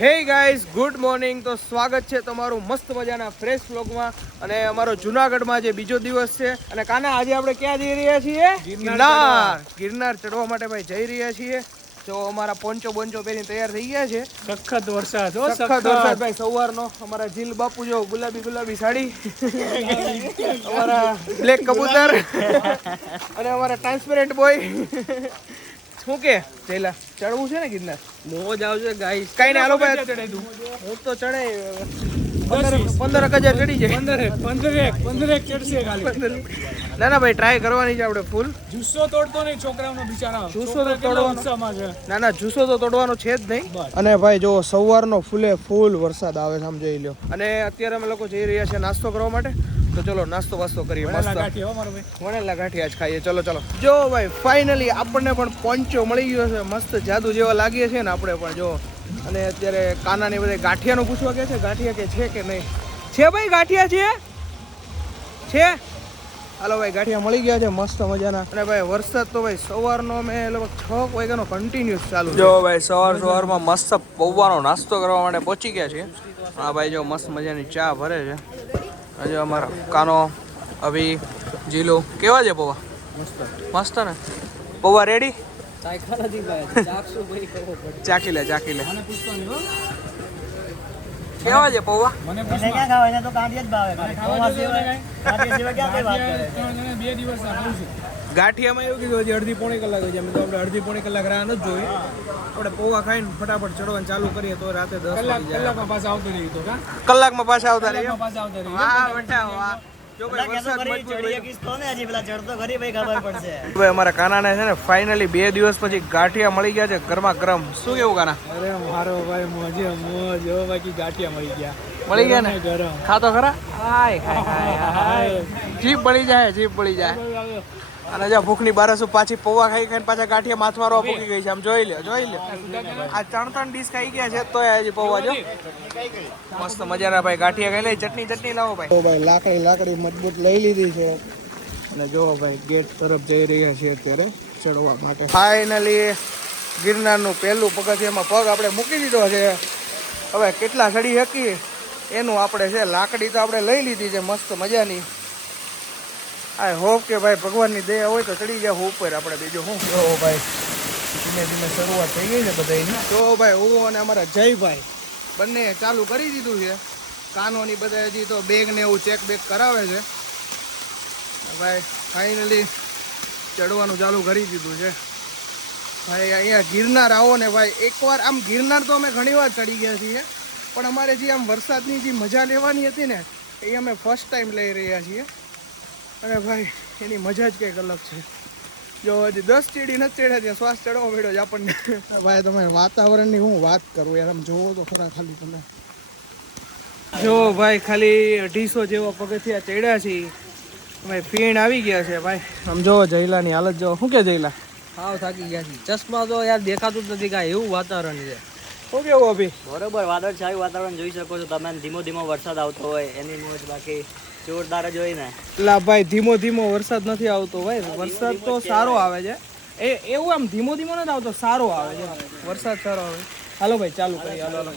Hey guys good morning. તો સ્વાગત છે તમારું મસ્ત મજાના ફ્રેશ વ્લોગમાં. અને અમારો જુનાગઢમાં જે બીજો દિવસ છે. અને કાના આજે આપણે ક્યાં જઈ રહ્યા છીએ? ગિરનાર ચડવા માટે ભાઈ જઈ રહ્યા છીએ. જો અમારા પોંચો બોંચો પહેરીને તૈયાર થઈ ગયા છે. સખત વરસાદ ભાઈ સવારનો. અમારા જીલ બાપુ જો ગુલાબી સાડી અમારા બ્લેક કબૂતર અને અમારા ટ્રાન્સપેરન્ટ બોય. શું કે જયલા ચડવું છે ને ગિરનાર? મોજ આવશે ગાઈસ. કઈ ને હાલો ભાઈ હું તો ચડે 15,000 ચડી જાય. 15 ચડશે ખાલી. ના ભાઈ ટ્રાય કરવાની છે આપણે ફૂલ. જુસ્સો તોડતો નહીં છોકરાઓનો બિચારા. જુસ્સો તો તોડવાનો છે. ના જુસ્સો તો તોડવાનો છે જ નહીં. અને ભાઈ જો સવારનો ફૂલ વરસાદ આવે છે આમ જોઈ લ્યો. અને અત્યારે અમે લોકો જઈ રહ્યા છે નાસ્તો કરવા માટે. તો ચલો નાસ્તો વાસ્તો કરીએ. વણેલા ગાંઠિયા જ ખાઈએ. ચલો જો ભાઈ ફાઇનલી આપણને પણ પોંચો મળી ગયો છે. મસ્ત જાદુ જેવા લાગીએ છે ને આપણે પણ જો. અને અત્યારે કાનાને બધા ગાંઠિયાનું પૂછવા કે છે. ગાંઠિયા કે છે કે નહીં? છે ભાઈ ગાંઠિયા છે. હાલો ભાઈ ગાંઠિયા મળી ગયા છે મસ્ત મજાના. અને ભાઈ વરસાદ તો ભાઈ સવારનો અમે લગભગ 6 વાગ્યાનો કન્ટિન્યુઅસ ચાલુ. જો ભાઈ સવારમાં મસ્ત પૌવાનો નાસ્તો કરવા માટે પહોંચી ગયા છે. હા ભાઈ જો મસ્ત મજાની ચા ભરે છે. હજુ અમારો કાનો અભી જીલો કેવા છે પૌવા? મસ્ત ને પૌવા રેડી? ચાખી લે કેવા છે પૌવા? મને ક્યાં ખાવા છે તો કાંઠિયા જ ભાવે. ગાંઠિયામાં એવું કીધું હજી અડધી પોણી કલાક હોય છે. અમે તો આપણે અડધી પોણી કલાક રાહ નથી જોઈ. આપણે પૌવા ખાઈને ફટાફટ ચડવાનું ચાલુ કરીએ તો રાતે 10 વાગી જાય. કલાકમાં પાછા આવતો રહી તો કલાકમાં પાછા આવતા રહીએ. વાહ બેટા વાહ. જો ભાઈ વરસાદ મજબૂત ચડીએ કિસ તો ને હજી પેલા ચડતો ખરી ભાઈ ખબર પડશે. ભાઈ અમારા કાનાને છે ને ફાઇનલી 2 દિવસ પછી ગાંઠિયા મળી ગયા છે ગરમા ગરમ. શું કેવું કાના? અરે મારો ભાઈ મોજ હો બાકી ગાંઠિયા મળી ગયા ને ગરમ. ખાતો ખરા? હાય જીભ બળી જાય. અને જો ભૂખની બારસો પાછી પૌવા ખાઈને પાછા ગાંઠિયા માથ મારવા ભૂખી ગઈ છે. આમ જોઈ લે આ 3 ડીશ ખાઈ ગયા છે તો હજી પૌવા જો મસ્ત મજાના ભાઈ ગાંઠિયા ખાઈ લઈ. ચટણી લાવો ભાઈ. ભાઈ લાકડી મજબૂત લઈ લીધી છે. અને જો ભાઈ ગેટ તરફ જઈ રહ્યા છે અત્યારે ચડવા માટે. ફાઇનલી ગિરનારનું પહેલું પગથિયામાં પગ આપણે મૂકી દીધો છે. હવે કેટલા ચડી શકીએ એનું આપણે છે. લાકડી તો આપણે લઈ લીધી છે મસ્ત મજાની. આઈ હોપ કે ભાઈ ભગવાનની દયા હોય તો ચડી ગયા ઉપર આપણે. બીજું શું જો ભાઈ ધીમે શરૂઆત થઈ ગઈ છે બધાની. જો ભાઈ હું અને અમારા જયભાઈ બંને ચાલુ કરી દીધું છે. કાનોની બધા હજી તો બેગ ને એવું ચેક કરાવે છે. ભાઈ ફાઇનલી ચડવાનું ચાલુ કરી દીધું છે. ભાઈ અહીંયા ગિરનાર આવો ને ભાઈ એકવાર આમ ગિરનાર તો અમે ઘણી વાર ચડી ગયા છીએ. પણ અમારે જે આમ વરસાદની જે મજા લેવાની હતી ને એ અમે ફર્સ્ટ ટાઈમ લઈ રહ્યા છીએ. અને ભાઈ એની મજા જ કંઈક અલગ છે. જો હજી 10 સીડી નથી ચડ્યા ત્યાં શ્વાસ ચડવા મળ્યો છે આપણને. ભાઈ તમે વાતાવરણની હું વાત કરું યાર. આમ જોવો તો ખરા ખાલી તમે જો ભાઈ ખાલી 250 જેવા પગથિયા ચડ્યા છે. ભાઈ ફીણ આવી ગયા છે ભાઈ. આમ જોવો જયલાની હાલત જોવો. શું કે જયલા? હાવ થાકી ગયા છે. ચશ્મા તો યાર દેખાતું જ નથી કાંઈ એવું વાતાવરણ છે. શું કેવું અભી? બરોબર વાદળછાયું વાતાવરણ જોઈ શકો છો તમે. ધીમો વરસાદ આવતો હોય એની મોજ બાકી જોરદાર જ હોય ને. એટલે ભાઈ ધીમો વરસાદ નથી આવતો ભાઈ. વરસાદ તો સારો આવે છે. એવું આમ ધીમો નથી આવતો, સારો આવે છે વરસાદ સારો આવે. હાલો ભાઈ ચાલુ કરીએ. હાલો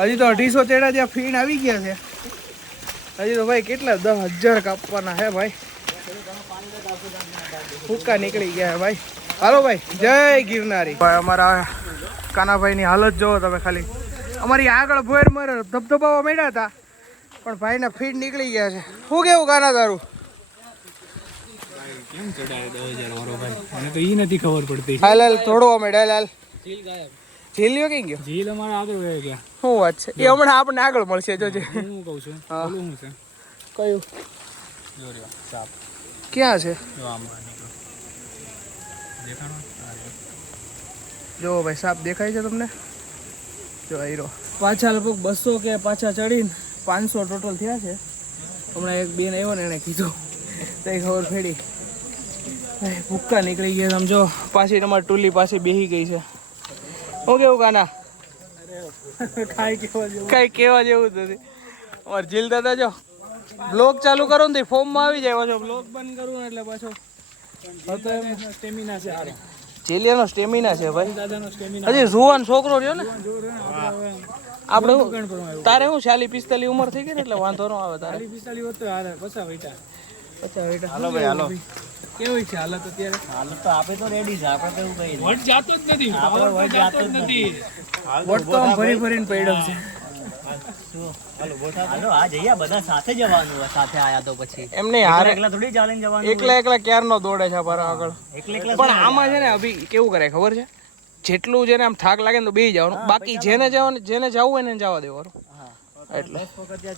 હજી તો 250 ચેડા ત્યાં ફીણ આવી ગયા છે. હજી તો ભાઈ કેટલા 10,000 કાપવાના હે ભાઈ. ફૂકા નીકળી ગયા ભાઈ. હાલો ભાઈ જય ગિરનારી. ભાઈ અમારા કાનાભાઈની હાલત જોવો તમે ખાલી. અમારી આગળ ભોયર મારે ધબધબાવા માંડ્યા હતા પણ ભાઈના ફીડ નીકળી ગયા છે. શું કેવું કાના તારું? કેમ ચડાય 10,000 વાળો ભાઈ? મને તો ઈ નથી ખબર પડતી. હાલ થોડો મેડા હાલ. જીલ ગાયબ. જીલ્યો કઈ ગયો? જીલ અમારા આગળ વહી ગયા. શું વાત છે? એ હમણાં આપણને આગળ મળશે જોજે. હું કહું છું ઓલું શું છે? કયું? જો રહ્યો સાપ. ક્યાં છે? જો આમાં દેખાણો. જો ભાઈ સાપ દેખાય છે તમને? જો આયરો પાછા લગભગ 200 કે પાછા ચડીને 500 ટોટલ થયા છે. હમણાં એક બેન આવ્યો ને એણે કીધું તો ખબર પડી. ભૂક્કા નીકળી ગયા. સમજો પાછી તમારી ટુલી પાછી બેસી ગઈ છે. શું કેવું કાના? કઈ કેવા જેવું જ નથી. અમારે જીલ દાદા જો બ્લોગ ચાલુ કરો ને ફોર્મમાં આવી જાય. પાછો બ્લોગ બંધ કરું ને એટલે પાછો સ્ટેમિના છે. જેલિયાનો સ્ટેમિના છે ભાઈ. દાદાનો સ્ટેમિના હજી જુવાન છોકરો રહ્યો ને આપણે આપણે તારે શું 40-45 ઉંમર થઈ ગઈ ને એટલે વાંધો ન આવે તારે. 45 હોત તો હાલે 50 વેટા. હાલો ભાઈ હાલો. કેવી છે હાલત અત્યારે? હાલો તો આપણે તો રેડી છે, આપણે તો એવું કઈ નહીં. વોટ જાતો જ નથી. આપણે વોટ જાતો જ નથી. વોટ તો આમ ભરી ભરીને પડ્યો છે. હાલો આ જઈએ બધા સાથે જવાનું હોય, સાથે આયા તો પછી એમ નહીં હારે એકલા થોડી ચાલીને જવાનું. એકલા ક્યારનો દોડે છે પર આગળ. એકલા પણ આમાં છે ને અભી કેવું કરે ખબર છે, જેટલું જેને આમ થાક લાગે ને તો બેસી જવાનું, બાકી જેને જવું હોય ને જવા દેવાનું. એટલે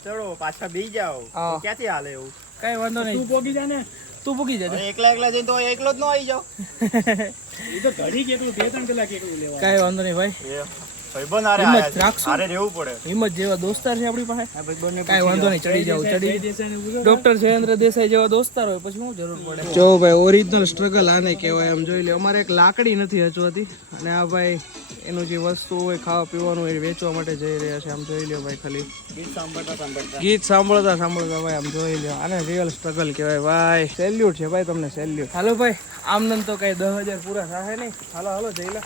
ચડો પાછા બી જાઓ હા. ક્યાંથી હાલે એવું? કઈ વાંધો નહીં. તું પોગી જા ને. તું પોગી જા. એકલા જઈને તો એકલો જ ન આવી જાવ. એ તો ઘડી કેટલું 2-3 કલાક એકલું લેવા. કઈ વાંધો નહીં ભાઈ. ભાઈબંધ હારે હિંમત આયા છે. રાખશું. હારે રહેવું પડે. હિંમત જેવા દોસ્તાર છે આપણી પાસે. કઈ વાંધો નહીં, ચડી જાવ ચડી. ડોક્ટર જયેન્દ્ર દેસાઈ જેવા દોસ્તાર હોય પછી શું જરૂર પડે. જો ભાઈ ઓરિજિનલ સ્ટ્રગલ આને કહેવાય. આમ જોઈ લે, અમારે એક લાકડી નથી હચવાતી અને આ ભાઈ એનું જે વસ્તુ હોય ખાવા પીવાનું એ વેચવા માટે જઈ રહ્યા છે. આમ જોઈ લ્યો ભાઈ, ખાલી ગીત સાંભળતા ભાઈ આમ જોઈ લ્યો. આને રિયલ સ્ટ્રગલ કહેવાય ભાઈ. સેલ્યુટ છે ભાઈ તમને, સેલ્યુટ. હાલો ભાઈ, આમ તો કઈ 10,000 પૂરા થાય નહીં. હાલો જઈ લો.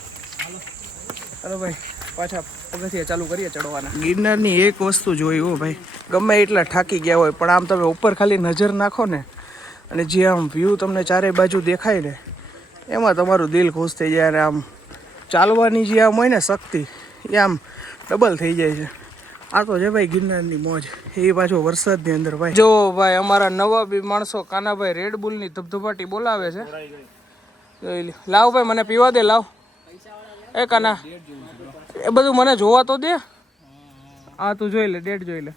હાલો ભાઈ, પાછા પગથિયા ચાલુ કરીએ ચડવાના. ગિરનારની એક વસ્તુ જોઈ હો ભાઈ, ગમે એટલા થાકી ગયા હોય પણ આમ તમે ઉપર ખાલી નજર નાખો ને અને જે આમ વ્યૂ તમને ચારે બાજુ દેખાય ને એમાં તમારું દિલ ખુશ થઈ જાય. અને આમ ચાલવાની જે આમ હોય ને શક્તિ એ આમ ડબલ થઈ જાય છે. આ તો છે ભાઈ ગિરનારની મોજ, એ પાછો વરસાદની અંદર ભાઈ. જો ભાઈ અમારા નવા બી માણસો કાનાભાઈ રેડબુલની ધબધબાટી બોલાવે છે. જોઈ લે. લાવ ભાઈ મને પીવા દે, લાવ. એ કાના એ બધું મને જોવા તો દે. હા તું જોઈ લે, ડેટ જોઈ લે.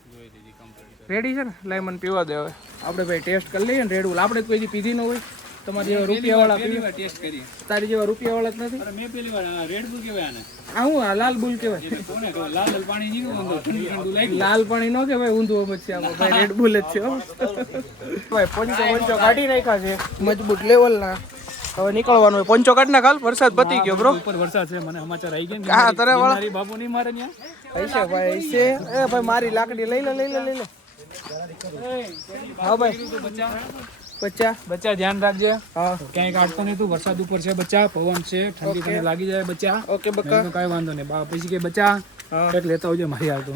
રેડી છે ને? લાઈ મને પીવા દે. હવે આપણે ભાઈ ટેસ્ટ કરી લઈએ ને રેડબુલ. આપણે કોઈ પીધી ન હોય, તમારી જેવા રૂપિયાવાળા ટેસ્ટ કરી. તારી જેવા રૂપિયાવાળા જ નથી. મેં પહેલી વાર રેડબુલ કહેવાય આને. આ હું આ લાલ બુલ કહેવાય. લાલ પાણી જીવું, લાલ પાણી નો કહેવાય, ઊંધું અમજ છે આમાં ભાઈ. રેડબુલ જ છે ભાઈ. પંચો કાઢી નાખ્યા છે મજબૂત લેવલના. હવે નીકળવાનું હોય. પંચો કાઢ ના. કાલ વરસાદ પતી ગયો બ્રો. ઉપર વરસાદ છે, મને સમાચાર આવી ગયા. હા તરે વાળા બાપુ નહીં મારે ત્યાં હશે ભાઈ. હશે એ ભાઈ, મારી લાકડી લઈ લે. હા ભાઈ, બચ્ચા ધ્યાન રાખજે. હા ક્યાંય કાઢતો નહીં તું. વરસાદ ઉપર છે બચ્ચા, પવન છે, ઠંડી તને લાગી જાય બચ્ચા. ઓકે બક્કા, કઈ વાંધો નહીં. બા પછી કે બચ્ચા એક લેતા આવજો મારી હાલતું.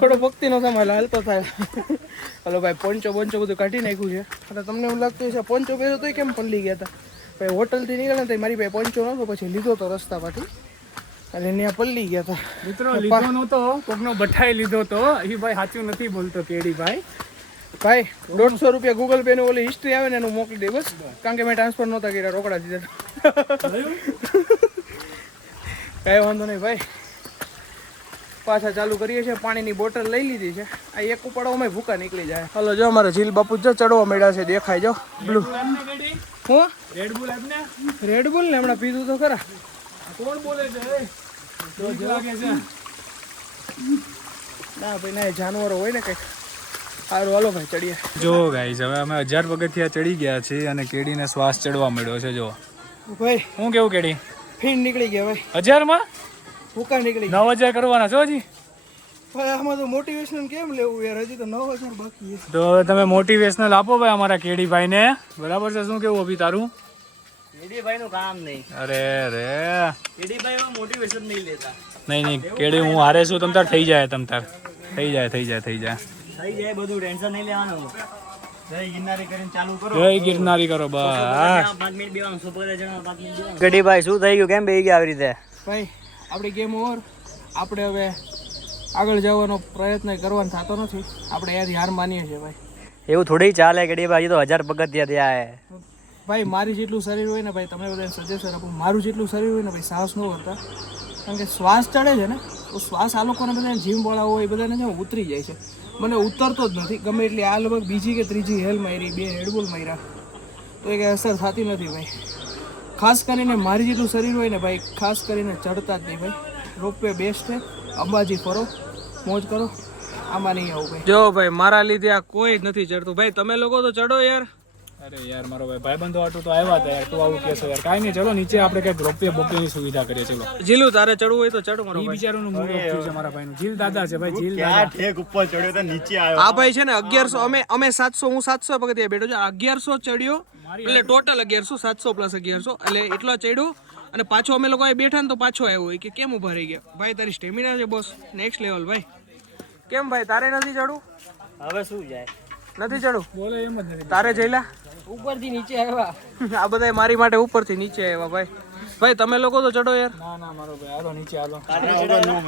થોડો ભક્તિ નો સમય હાલતો થાય. હલો ભાઈ, પોંચો બધું કાઢી નાખ્યું છે. એટલે તમને એવું લાગતું છે પોંચો પહેરો તો કેમ પલળી ગયા હતા ભાઈ? હોટલથી નીકળ્યા તો મારી ભાઈ પોંચો નતો, પછી લીધો તો રસ્તા પાટી અને ત્યાં પલળી ગયા હતા. મિત્રો લીધો નતો, કોકનો બઠાઈ લીધો તો. એ ભાઈ સાચું નથી બોલતો કેડી ભાઈ. ભાઈ 150 રૂપિયા ગૂગલ પે ની ઓલી હિસ્ટ્રી આવે ને એનું મોકલી દે બસ, કારણ કે મેં ટ્રાન્સફર નહોતા કર્યા, રોકડા દીધા. કઈ વાંધો નહીં ભાઈ, પાછા ચાલુ કરીએ છીએ. પાણીની બોટલ લઈ લીધી છે. આ એક ઉપાડવામાં ભૂકા નીકળી જાય. હાલો જો અમારા ઝીલ બાપુ જો ચડવા મળ્યા છે, દેખાય જો બ્લુ. હું રેડબુલ ને હમણાં પીધું તો ખરા. કોણ બોલે છે? ના ભાઈ ના, જાનવરો હોય ને કઈક. સારું હાલો ભાઈ ચડીએ. જો ગાઈસ, હવે અમે 1000 પગથિયા ચડી ગયા છીએ અને કેડીને શ્વાસ ચડવા મળ્યો છે. જો ભાઈ હું કેવું કેડી ફીન નીકળી ગયા ભાઈ. 1000 માં ભૂકા નીકળી 9000 કરવાના છો હજી. ભાઈ આમાં તો મોટિવેશન કેમ લેવું યાર? હજી તો 9000 બાકી છે. તો હવે તમે મોટિવેશનલ આપો ભાઈ અમારા કેડી ભાઈને. બરાબર છે? શું કેવું અભી તારું? કેડી ભાઈ નું કામ નહીં. અરે કેડી ભાઈ મોટિવેશન નહીં લેતા. નહીં કેડી હું હારે છું. તમ તાર થઈ જાય થઈ જાય બધું ટેન્શન નહીં લેવાનું. જય ગિરનારી કરીને ચાલુ કરો. જય ગિરનારી કરો બસ. 5 મિનિટ બેવાનું. સુપર જણા 5 મિનિટ બેવાનું. ગડી ભાઈ શું થઈ ગયું? કેમ બેહી ગયા આવી રીતે? ભાઈ આપણી ગેમ ઓવર. આપણે હવે આગળ જવાનો પ્રયત્ન કરવાનો થતો નથી. આપણે યાર હાર માનીએ છીએ ભાઈ. એવું થોડી ચાલે ગડી ભાઈ, તો 1000 પગથિયા થયા હે ભાઈ. મારી જેટલું શરીર હોય ને ભાઈ, તમે બધાને સજેશન આપું, મારું જેટલું શરીર હોય ને ભાઈ, સાહસ ન કરતા. કારણ કે શ્વાસ ચડે છે ને, તો શ્વાસ આ લોકોને બધા જીમ વાળા હોય એ બધાને જેમ ઉતરી જાય છે. મને ઉતરતો જ નથી ગમે એટલી. આ લગભગ બીજી કે ત્રીજી હેલ મારી, 2 રેડબુલ માર્યા, તો એ કંઈ અસર થતી નથી ભાઈ. ખાસ કરીને મારી જેટલું શરીર હોય ને ભાઈ, ખાસ કરીને ચડતા જ નહીં ભાઈ. રોપવે બેસ્ટ છે. અંબાજી ફરો, મોજ કરો. આમાં નહીં આવું ભાઈ. જો ભાઈ મારા લીધે આ કોઈ જ નથી ચડતું ભાઈ. તમે લોકો તો ચડો યાર. અરે યાર મારો ભાઈબંધો આટલું તો આવ્યા હતા યાર, તું આવું કહેશો યાર. કાંઈ નહીં, ચલો નીચે આપણે કંઈક રોપવે બોપવેની સુવિધા કરીએ. ચલો, જીલું તારે ચડવું હોય તો ચડ મારો એ ભાઈ. બિચારાનું મૂડ ઓફ થયું છે મારા ભાઈનું. જીલ દાદા છે ભાઈ, જીલ ક્યાં દાદા. ઠેક ઉપર ચડ્યો તો નીચે આવ્યો. આ ભાઈ છે ને 1100 અમે 700 હું 700 પગથિયા બેઠો છું. 1100 ચડ્યો એટલે ટોટલ 1100 700 પ્લસ 1100 એટલે એટલો ચડ્યો અને પાછો અમે લોકો બેઠા ને તો પાછો આવ્યો હોય કે કેમ ઊભા રહી ગયા. ભાઈ તારી સ્ટેમિના છે બોસ નેક્સ્ટ લેવલ ભાઈ. કેમ ભાઈ તારે નથી ચડવું? હવે શું જાય? નથી ચડવું? બોલે એમ જ નથી. તારે જઈલા ઉપરથી નીચે આવ્યા. આ બધા મારી માટે ઉપરથી નીચે આવ્યા ભાઈ. ભાઈ તમે લોકો તો ચડો યાર. ના ના મારો ભાઈ, હાલો નીચે હાલો.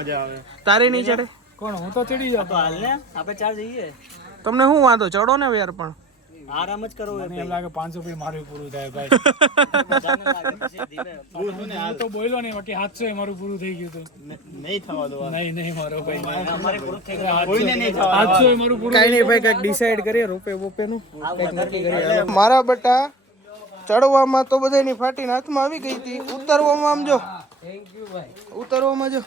મજા આવે. તારે નહીં ચડે? કોણ? હું તો ચડી જાતો. હાલ ને આપણે ચાર જઈએ. તમને શું વાંધો? ચડો ને યાર. પણ આરામ જ કરવો મને એમ લાગે 500 ફીટ મારું પૂરું થાય ભાઈ. હું તો બોલ્યો નહીં, બાકી 700 એ મારું પૂરું થઈ ગયું હતું. નહીં થવા દો. નહીં નહીં મારો ભાઈ, અમારે પૂરું થઈ ગયું. કોઈને નહીં થવા 700 એ મારું પૂરું. કઈ નહીં ભાઈ, કંઈક ડિસાઈડ કરીએ રોપે બોપે નું કંઈક નક્કી કરીએ. મારા બટા ચડવામાં તો બધાની ફાટીને હાથમાં આવી ગઈ હતી. ઉતરવામાં આમ જો, ઉતરવામાં જો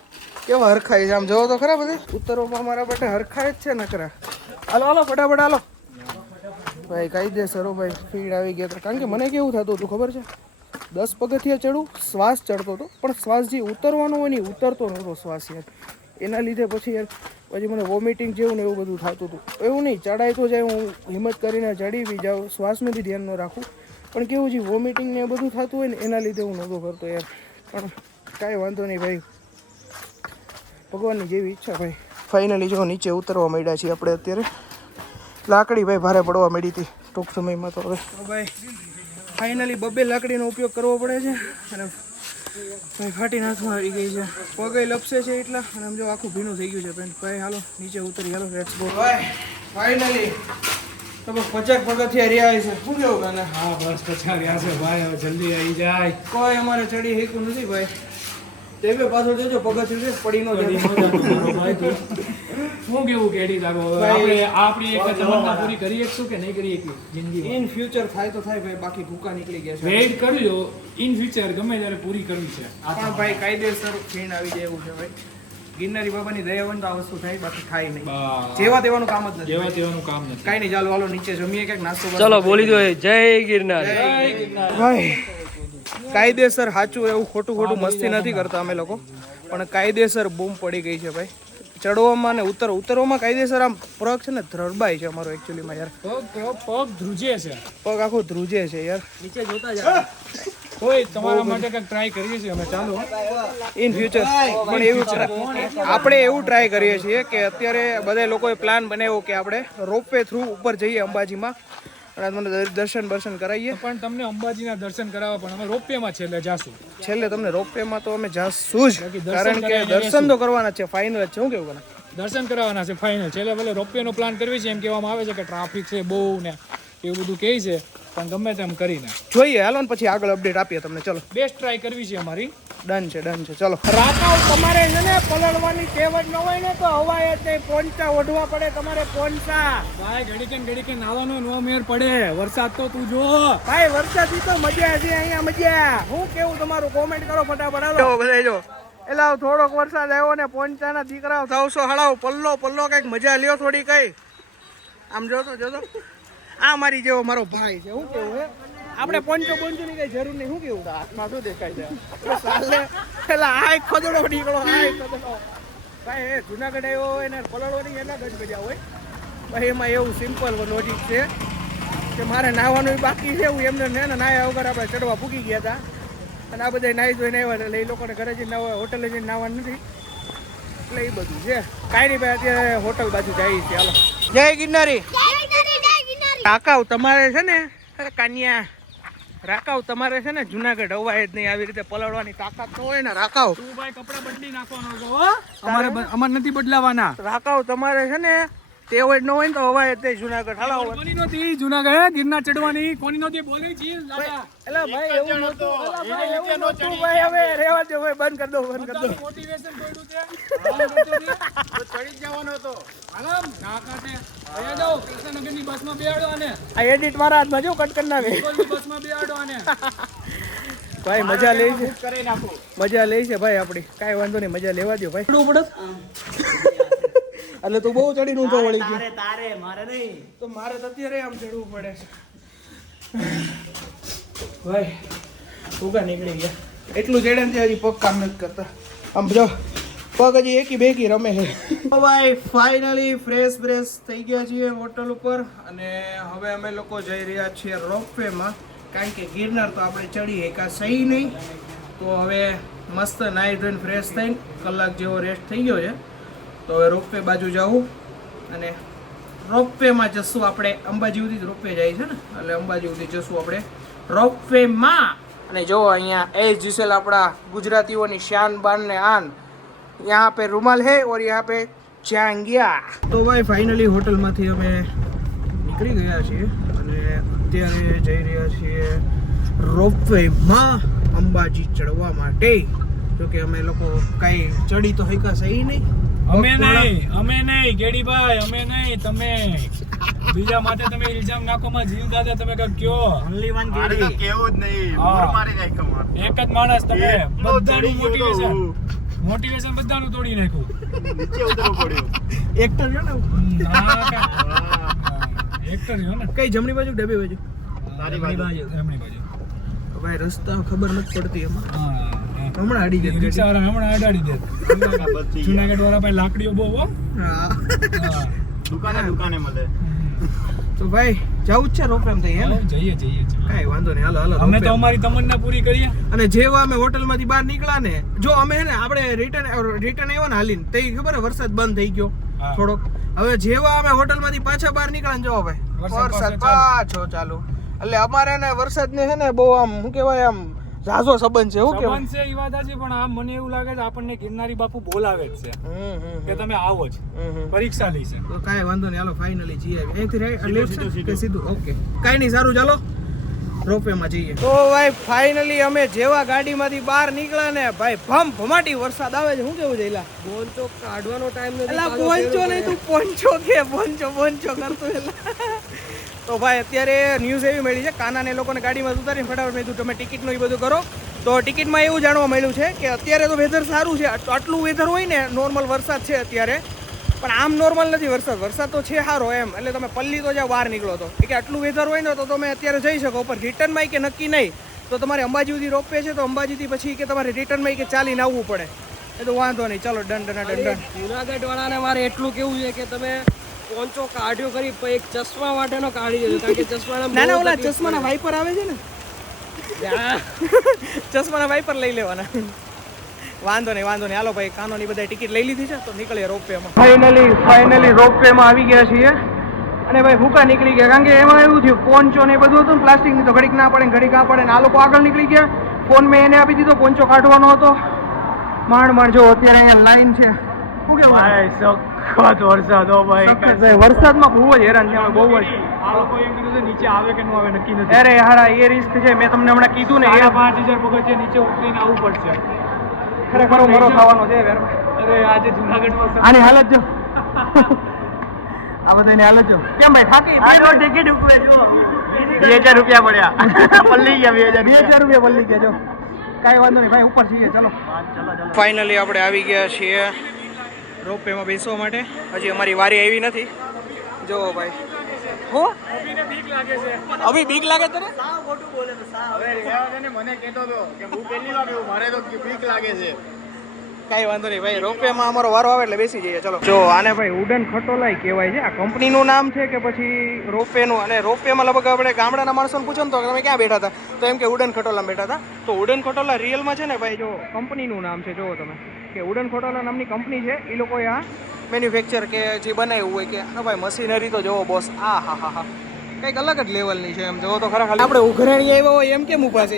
કેવા હરખાય છે. આમ જોવો તો ખરા બધે ઉતરવામાં મારા બટા હરખાય જ છે નકરા. હાલો હાલો ફટાફટ હાલો ભાઈ. કાયદેસર ભાઈ ફીડ આવી ગયા હતા. કારણ કે મને કેવું થતું હતું ખબર છે, 10 પગથિયા ચડું શ્વાસ ચડતો હતો પણ શ્વાસ જે ઉતરવાનો હોય ને ઉતરતો નહોતો શ્વાસ યાર. એના લીધે પછી યાર પછી મને વોમિટિંગ જેવું ને એવું બધું થતું હતું. એવું નહીં, ચડાઈ તો જાય હું હિંમત કરીને ચડી બી જાઉં, શ્વાસનું બી ધ્યાન ન રાખું, પણ કેવું છે વોમિટિંગ ને એ બધું થતું હોય ને એના લીધે હું નહોતો કરતો યાર. પણ કાંઈ વાંધો નહીં ભાઈ, ભગવાનની જેવી ઈચ્છા ભાઈ. ફાઇનલી જો નીચે ઉતરવા માંડ્યા છીએ આપણે અત્યારે. લાકડી ભાઈ ભારે પડવા માંડી હતી ટૂંક સમયમાં. તો હવે ભાઈ ફાઇનલી 2 લાકડીનો ઉપયોગ કરવો પડે છે અને ભાઈ ફાટીને હાથમાં આવી ગઈ છે. પગે લપસે છે એટલા અને આમ જો આખું ભીનું થઈ ગયું છે પેન્ટ. ભાઈ હાલો નીચે ઉતરી, હાલો લેટ્સ ગો. ભાઈ ફાઇનલી તો 50 પગથિયા રહ્યા છે. શું કેવું કાને? હા બસ 50 રહ્યા છે ભાઈ, હવે જલ્દી આવી જાય. કોઈ અમારે ચડી હેકું નથી ભાઈ. તે બે પાછળ જોજો પગથિયું પડી નો જાય. શું કેવું કેડી લાગો? આપણે આપણી એક તમન્ના પૂરી કરી શકશું કે નહીં કરી શકીએ જિંદગીમાં? ઇન ફ્યુચર થાય તો થાય ભાઈ, બાકી ભૂકા નીકળી ગયા છે. વેઇટ કરજો, ઇન ફ્યુચર ગમે ત્યારે પૂરી કરવી છે. પણ ભાઈ કાયદેસર ફીણ આવી જાય એવું છે ભાઈ. ગિરનારી બાબાની દયા હોય તો આ વસ્તુ થાય, બાકી થાય નહીં. જેવા તેવાનું કામ જ નથી. જેવા તેવાનું કામ નથી. કાઈ નહીં, ચાલો હાલો નીચે જમીએ ક્યાંક નાસ્તો. ચલો બોલી દો જય ગિરનાર. ભાઈ કાયદેસર સાચું એવું ખોટું ખોટું મસ્તી નથી કરતા અમે લોકો, પણ કાયદેસર બૂમ પડી ગઈ છે ભાઈ. ચડવામાં ને ઉતરવામાં કાયદેસર આમ પગ છે ને ધ્રબાય છે અમારો એકચ્યુઅલીમાં યાર. પગ ધ્રુજે છે, પગ આખો ધ્રુજે છે યાર. નીચે જોતા જાઓ. કોઈ તમારા માટે કંઈક ટ્રાય કરીએ છીએ અમે. ચાલો ઇન ફ્યુચર પણ એવું આપણે એવું ટ્રાય કરીએ છીએ કે અત્યારે બધા લોકોએ પ્લાન બનાવ્યો કે આપણે રોપવે થ્રુ ઉપર જઈએ અંબાજીમાં અને મને દર્શન કરાવીએ. પણ તમને અંબાજીના દર્શન કરાવવા પણ અમે રોપવેમાં છેલ્લે જાશું. છેલ્લે તમને રોપવેમાં તો અમે જાશું જ, કારણ કે દર્શન તો કરવાના છે. ફાઇનલ જ છે. શું કેવું કરે? દર્શન કરાવવાના છે ફાઇનલ. છેલ્લે ભલે રોપવેનો પ્લાન કરવી છે એમ કહેવામાં આવે છે કે ટ્રાફિક છે બહુ ને એવું બધું કહે છે, પણ ગમે તેમ કરીને જોઈએ. હાલો ને પછી આગળ અપડેટ આપીએ તમને. ચલો બેસ્ટ ટ્રાય કરવી છે અમારી. ડન છે ડન છે. ચલો રાકાવ તમારે છે ને પલળવાની ટેવ જ ન હોય ને તો હવાય જ નહીં, પોંચા ઓઢવા પડે તમારે. પોંચા ભાઈ ઘડીકે નાવાનો નો મેર પડે. વરસાદ તો તું જો ભાઈ, વરસાદથી તો મજા છે અહીંયા મજા. હું કેવું તમારું કોમેન્ટ કરો ફટાફટ. હાલો જો બધા જો એલા થોડોક વરસાદ આવ્યો ને પોંચાના દીકરાઓ થાવશો હળાવ પલ્લો કઈક મજા લ્યો થોડી. કઈ આમ જોતો આ મારી જેવો મારો ભાઈ છે. શું કેવું હે? આપણે પોંચો ની કઈ જરૂર નહીં. શું કેવું? હાથમાં શું દેખાય છે? સાલે પેલા આ ખદડો નીકળો, આ ખદડો ભાઈ. એ જુનાગઢ આવ્યો હોય ને પલળવાની એના જ મજા હોય ભાઈ. એમાં એવું સિમ્પલ લોજિક છે કે મારે નાહવાનું બાકી છે. એવું એમને ને નાહ્યા વગર આપણે ચડવા પૂકી ગયા હતા અને આ બધા નાહી ધોઈને આવ્યા એટલે એ લોકોને ઘરે જઈને નાહવા, હોટલે જઈને નાહવાનું નથી. એટલે એ બધું છે. કાંઈ નહીં ભાઈ, અત્યારે હોટલ બાજુ જઈએ છીએ. હાલો જય ગિરનારી. રાકાવ તમારે છે ને કાન્યા, રાકાવ તમારે છે ને જુનાગઢ અવાય જ નહીં. આવી રીતે પલળવાની તાકાત તો હોય ને રાકાવ. તું ભાઈ કપડા બદલી નાખવાનો છો હો. અમારે નથી બદલાવાના. રાકાવ તમારે છે ને તે હોય ન હોય ને તો અવાય જ નહીં જુનાગઢ. હાલો કોની નહોતી જુનાગઢ ગિરનાર ચડવાની? કોની નહોતી બોલી છી લાડા? એલા ભાઈ એવું નહોતું. એલા ભાઈ એવું નહોતું ભાઈ. હવે રહેવા દો ભાઈ, બંધ કરી દો. મોટિવેશન કોઈનું છે? ચડી જવાનો હતો. આરામ ના કાટે અહીંયા જાઓ. કૃષ્ણનગરની બસમાં બેહાડો આને. આ એડિટ મારા હાથમાં જો કટ કરી નાખે. સ્કૂલની બસમાં બેહાડો આને. ભાઈ મજા લે છે, કરી નાખો. મજા લે છે ભાઈ આપડી. કાંઈ વાંધો નહીં, મજા લેવા દો ભાઈ. પડે એટલે તું બહુ ચડીને ઊંચો વળી ગયો. તારે મારે નહીં. તો મારે તો અત્યારે આમ ચડવું પડે છે. ભાઈ ઉગા નીકળી ગયા. એટલું ચડે ને હજી પગ કામ નથી કરતા. આમ જો પગ હજી એકી બેકી રમે છે. ભાઈ ફાઇનલી ફ્રેશ થઈ ગયા છીએ હોટલ ઉપર અને હવે અમે લોકો જઈ રહ્યા છીએ રોપવેમાં, કારણ કે ગિરનાર તો આપણે ચડી એકા સહી નહીં. તો હવે મસ્ત નાહી ધોઈને ફ્રેશ થઈને કલાક જેવો રેસ્ટ થઈ ગયો છે. તો હવે રોપવે બાજુ જવું અને રોપવેમાં જશું આપણે. અંબાજી સુધી જ રોપવે જાય છે ને, એટલે અંબાજી સુધી જશું આપણે રોપવેમાં. અને જો અહીંયા એજ જીસેલ આપણા ગુજરાતીઓની શાન બાન ને આન, यहाँ पे रुमाल है और यहाँ पे जांगिया. તો ભાઈ ફાઇનલી હોટલમાંથી અમે નીકળી ગયા છીએ અને અત્યારે જઈ રહ્યા છીએ રોપવેમાં અંબાજી ચડવા માટે. જો કે અમે લોકો કાંઈ ચડી તો હૈકા સહી નહીં. અમે નહીં કેડીભાઈ, અમે નહીં, તમે બીજા માટે તમે ઇલ્ઝામ નાખોમાં જીવ દાદા તમે કઈ કયો. ઓનલી વન કેડી કેવું જ નહીં, હા. મારી જાય કમાર. એક જ માણસ તમે બધાનું મોટિવેશન બધાનું તોડી નાખ્યું. નીચે ઉતરવું પડ્યું. એક્ટર છો ને, એક્ટર છો ને. કઈ જમણી બાજુ ડાબી બાજુ? તારી બાજુ. એમની બાજુ. ભાઈ રસ્તા ખબર નથી પડતી એમાં. હા. હમણાં અડી ગયા. રિક્ષાવાળા હમણાં અડાડી દે. જુનાગઢ વાળા ભાઈ લાકડીઓ બહુ હો. હા. હા. દુકાને મળે. તો ભાઈ જવું જ છે રોપવેમ થઈ હે ને? જઈએ. કાંઈ વાંધો નહીં, હાલો અમે તો રોપવેમાં. અમારી તમન્ના પૂરી કરીએ. અને જેવા અમે હોટલમાંથી બહાર નીકળ્યા ને, જો અમે હે ને આપણે રિટર્ન આવ્યો ને હાલીને, તે ખબર વરસાદ બંધ થઈ ગયો હા. થોડોક. હવે જેવા અમે હોટલમાંથી પાછા બહાર નીકળ્યા ને, જો ભાઈ વરસાદ પાછો ચાલુ. એટલે અમારે ને વરસાદને છે ને બહુ આમ શું કહેવાય, આમ ઝાઝો સંબંધ છે. શું કહેવાય? સંબંધ છે ઈ વાત સાચી, પણ આ મને એવું લાગે છે આપણને ગિરનારી બાપુ બોલાવે જ છે કે તમે આવો જ, પરીક્ષા લી છે. તો કાંઈ વાંધો નહીં, હાલો ફાઇનલી જઈએ. અહીંથી લેફ્ટ કે સીધું? ઓકે, કાંઈ નહીં, સારું, ચાલો રોપવેમાં જઈએ. તો ભાઈ ફાઇનલી અમે જેવા ગાડીમાંથી બહાર નીકળ્યા ને, ભાઈ ભમાટી વરસાદ આવે છે. શું કેવું જઈલા? પોંચો કાઢવાનો ટાઈમ નથી. એલા પોંચો નહીં, તું પોંચો કે પોંચો કરતો એલા. તો ભાઈ અત્યારે ન્યૂઝ એવી મળી છે, કાનાને લોકોને ગાડીમાં ઉતારીને ફટાફટ મેં કીધું તમે ટિકિટનું એ બધું કરો. તો ટિકિટમાં એવું જાણવા મળ્યું છે કે અત્યારે તો વેધર સારું છે. આટલું વેધર હોય ને, નોર્મલ વરસાદ છે અત્યારે, પણ આમ નોર્મલ નથી વરસાદ તો છે સારો એમ. એટલે તમે પલ્લી તો જ્યાં બહાર નીકળો તો કે આટલું વેધર હોય ને તો તમે અત્યારે જઈ શકો. પણ રિટર્નમાં કે નક્કી નહીં, તો તમારે અંબાજી સુધી રોપવે છે, તો અંબાજીથી પછી કે તમારે રિટર્નમાં કે ચાલીને આવવું પડે. એ તો વાંધો નહીં, ચાલો ડન. જુનાગઢ વાળાને મારે એટલું કેવું છે કે તમે પોંચો કાઢ્યો કરી, પણ એક ચશ્મા માટેનો કાઢી દેજો, કારણ કે ચશ્માના ના ઓલા ચશ્માના વાઇપર આવે છે ને, ચશ્માના વાઇપર લઈ લેવાના. વાંધો નહીં, હાલો ભાઈ, કાનોની બધા ટિકિટ લઈ લીધી છે, તો નીકળીએ રોપવેમાં. ફાઇનલી રોપવેમાં આવી ગયા છીએ અને ભાઈ ભૂકા નીકળી ગયા, કારણ કે એમાં એવું થયું પોંચો ને એ બધું હતું ને પ્લાસ્ટિકની, તો ઘડીક ના પડે ઘડીક આ પડે ને. આ લોકો આગળ નીકળી ગયા, ફોન મેં એને આપી દીધો, પોંચો કાઢવાનો હતો. માંડ જો અત્યારે અહીંયા લાઈન છે. શું કે ભાઈ સખત વરસાદ હો ભાઈ, વરસાદમાં બહુ જ હેરાન છે બહુ જ. આ લોકો એમ કીધું છે નીચે આવે કે ન આવે નક્કી નથી. અરે હારા, એ રિસ્ક છે. મેં તમને હમણાં કીધું ને, 5000 પગથિયા નીચે ઉતરીને આવવું પડશે. ખરેખર મરો થવાનો છે. અરે આજે જુનાગઢમાં આની હાલત જો, આ બધાની હાલત જો. કેમ ભાઈ થાકી? ટિકિટ ઉપર જો 2000 રૂપિયા પડ્યા. પલ્લી ગયા 2000 રૂપિયા પલ્લી ગયા. જો કાંઈ વાંધો નહીં ભાઈ, ઉપર છીએ. ચલો ફાઇનલી આપણે આવી ગયા છીએ રોપવેમાં બેસવા માટે. હજી અમારી વારી આવી નથી. જો ભાઈ હો બીક લાગે છે. અભી બીક લાગે તને? મને કહેતો હતો કે હું પહેલી વાર એવું, મારે તો બીક લાગે છે. કાંઈ વાંધો નહીં ભાઈ, રોપવેમાં અમારો વારો આવે એટલે બેસી જઈએ. ચલો જો આને ભાઈ ઉડન ખટોલાય કહેવાય છે. આ કંપનીનું નામ છે કે પછી રોપવેનું? અને રોપવેમાં લગભગ આપણે ગામડાના માણસોને પૂછો ને તો તમે ક્યાં બેઠા હતા, તો એમ કે ઉડન ખટોલામાં બેઠા હતા. તો ઉડન ખટોલા રિયલમાં છે ને ભાઈ, જો કંપનીનું નામ છે. જુઓ તમે કે ઉડન ખટોલા નામની કંપની છે. એ લોકોએ આ મેન્યુફેક્ચર કે જે બનાવ્યું હોય કે હા ભાઈ, મશીનરી તો જોવો બોસ, હા કંઈક અલગ જ લેવલની છે. એમ જોવો તો ખરા, ખાલી આપણે ઉઘરાણી આવ્યા હોય એમ કેમ ઊભા છે?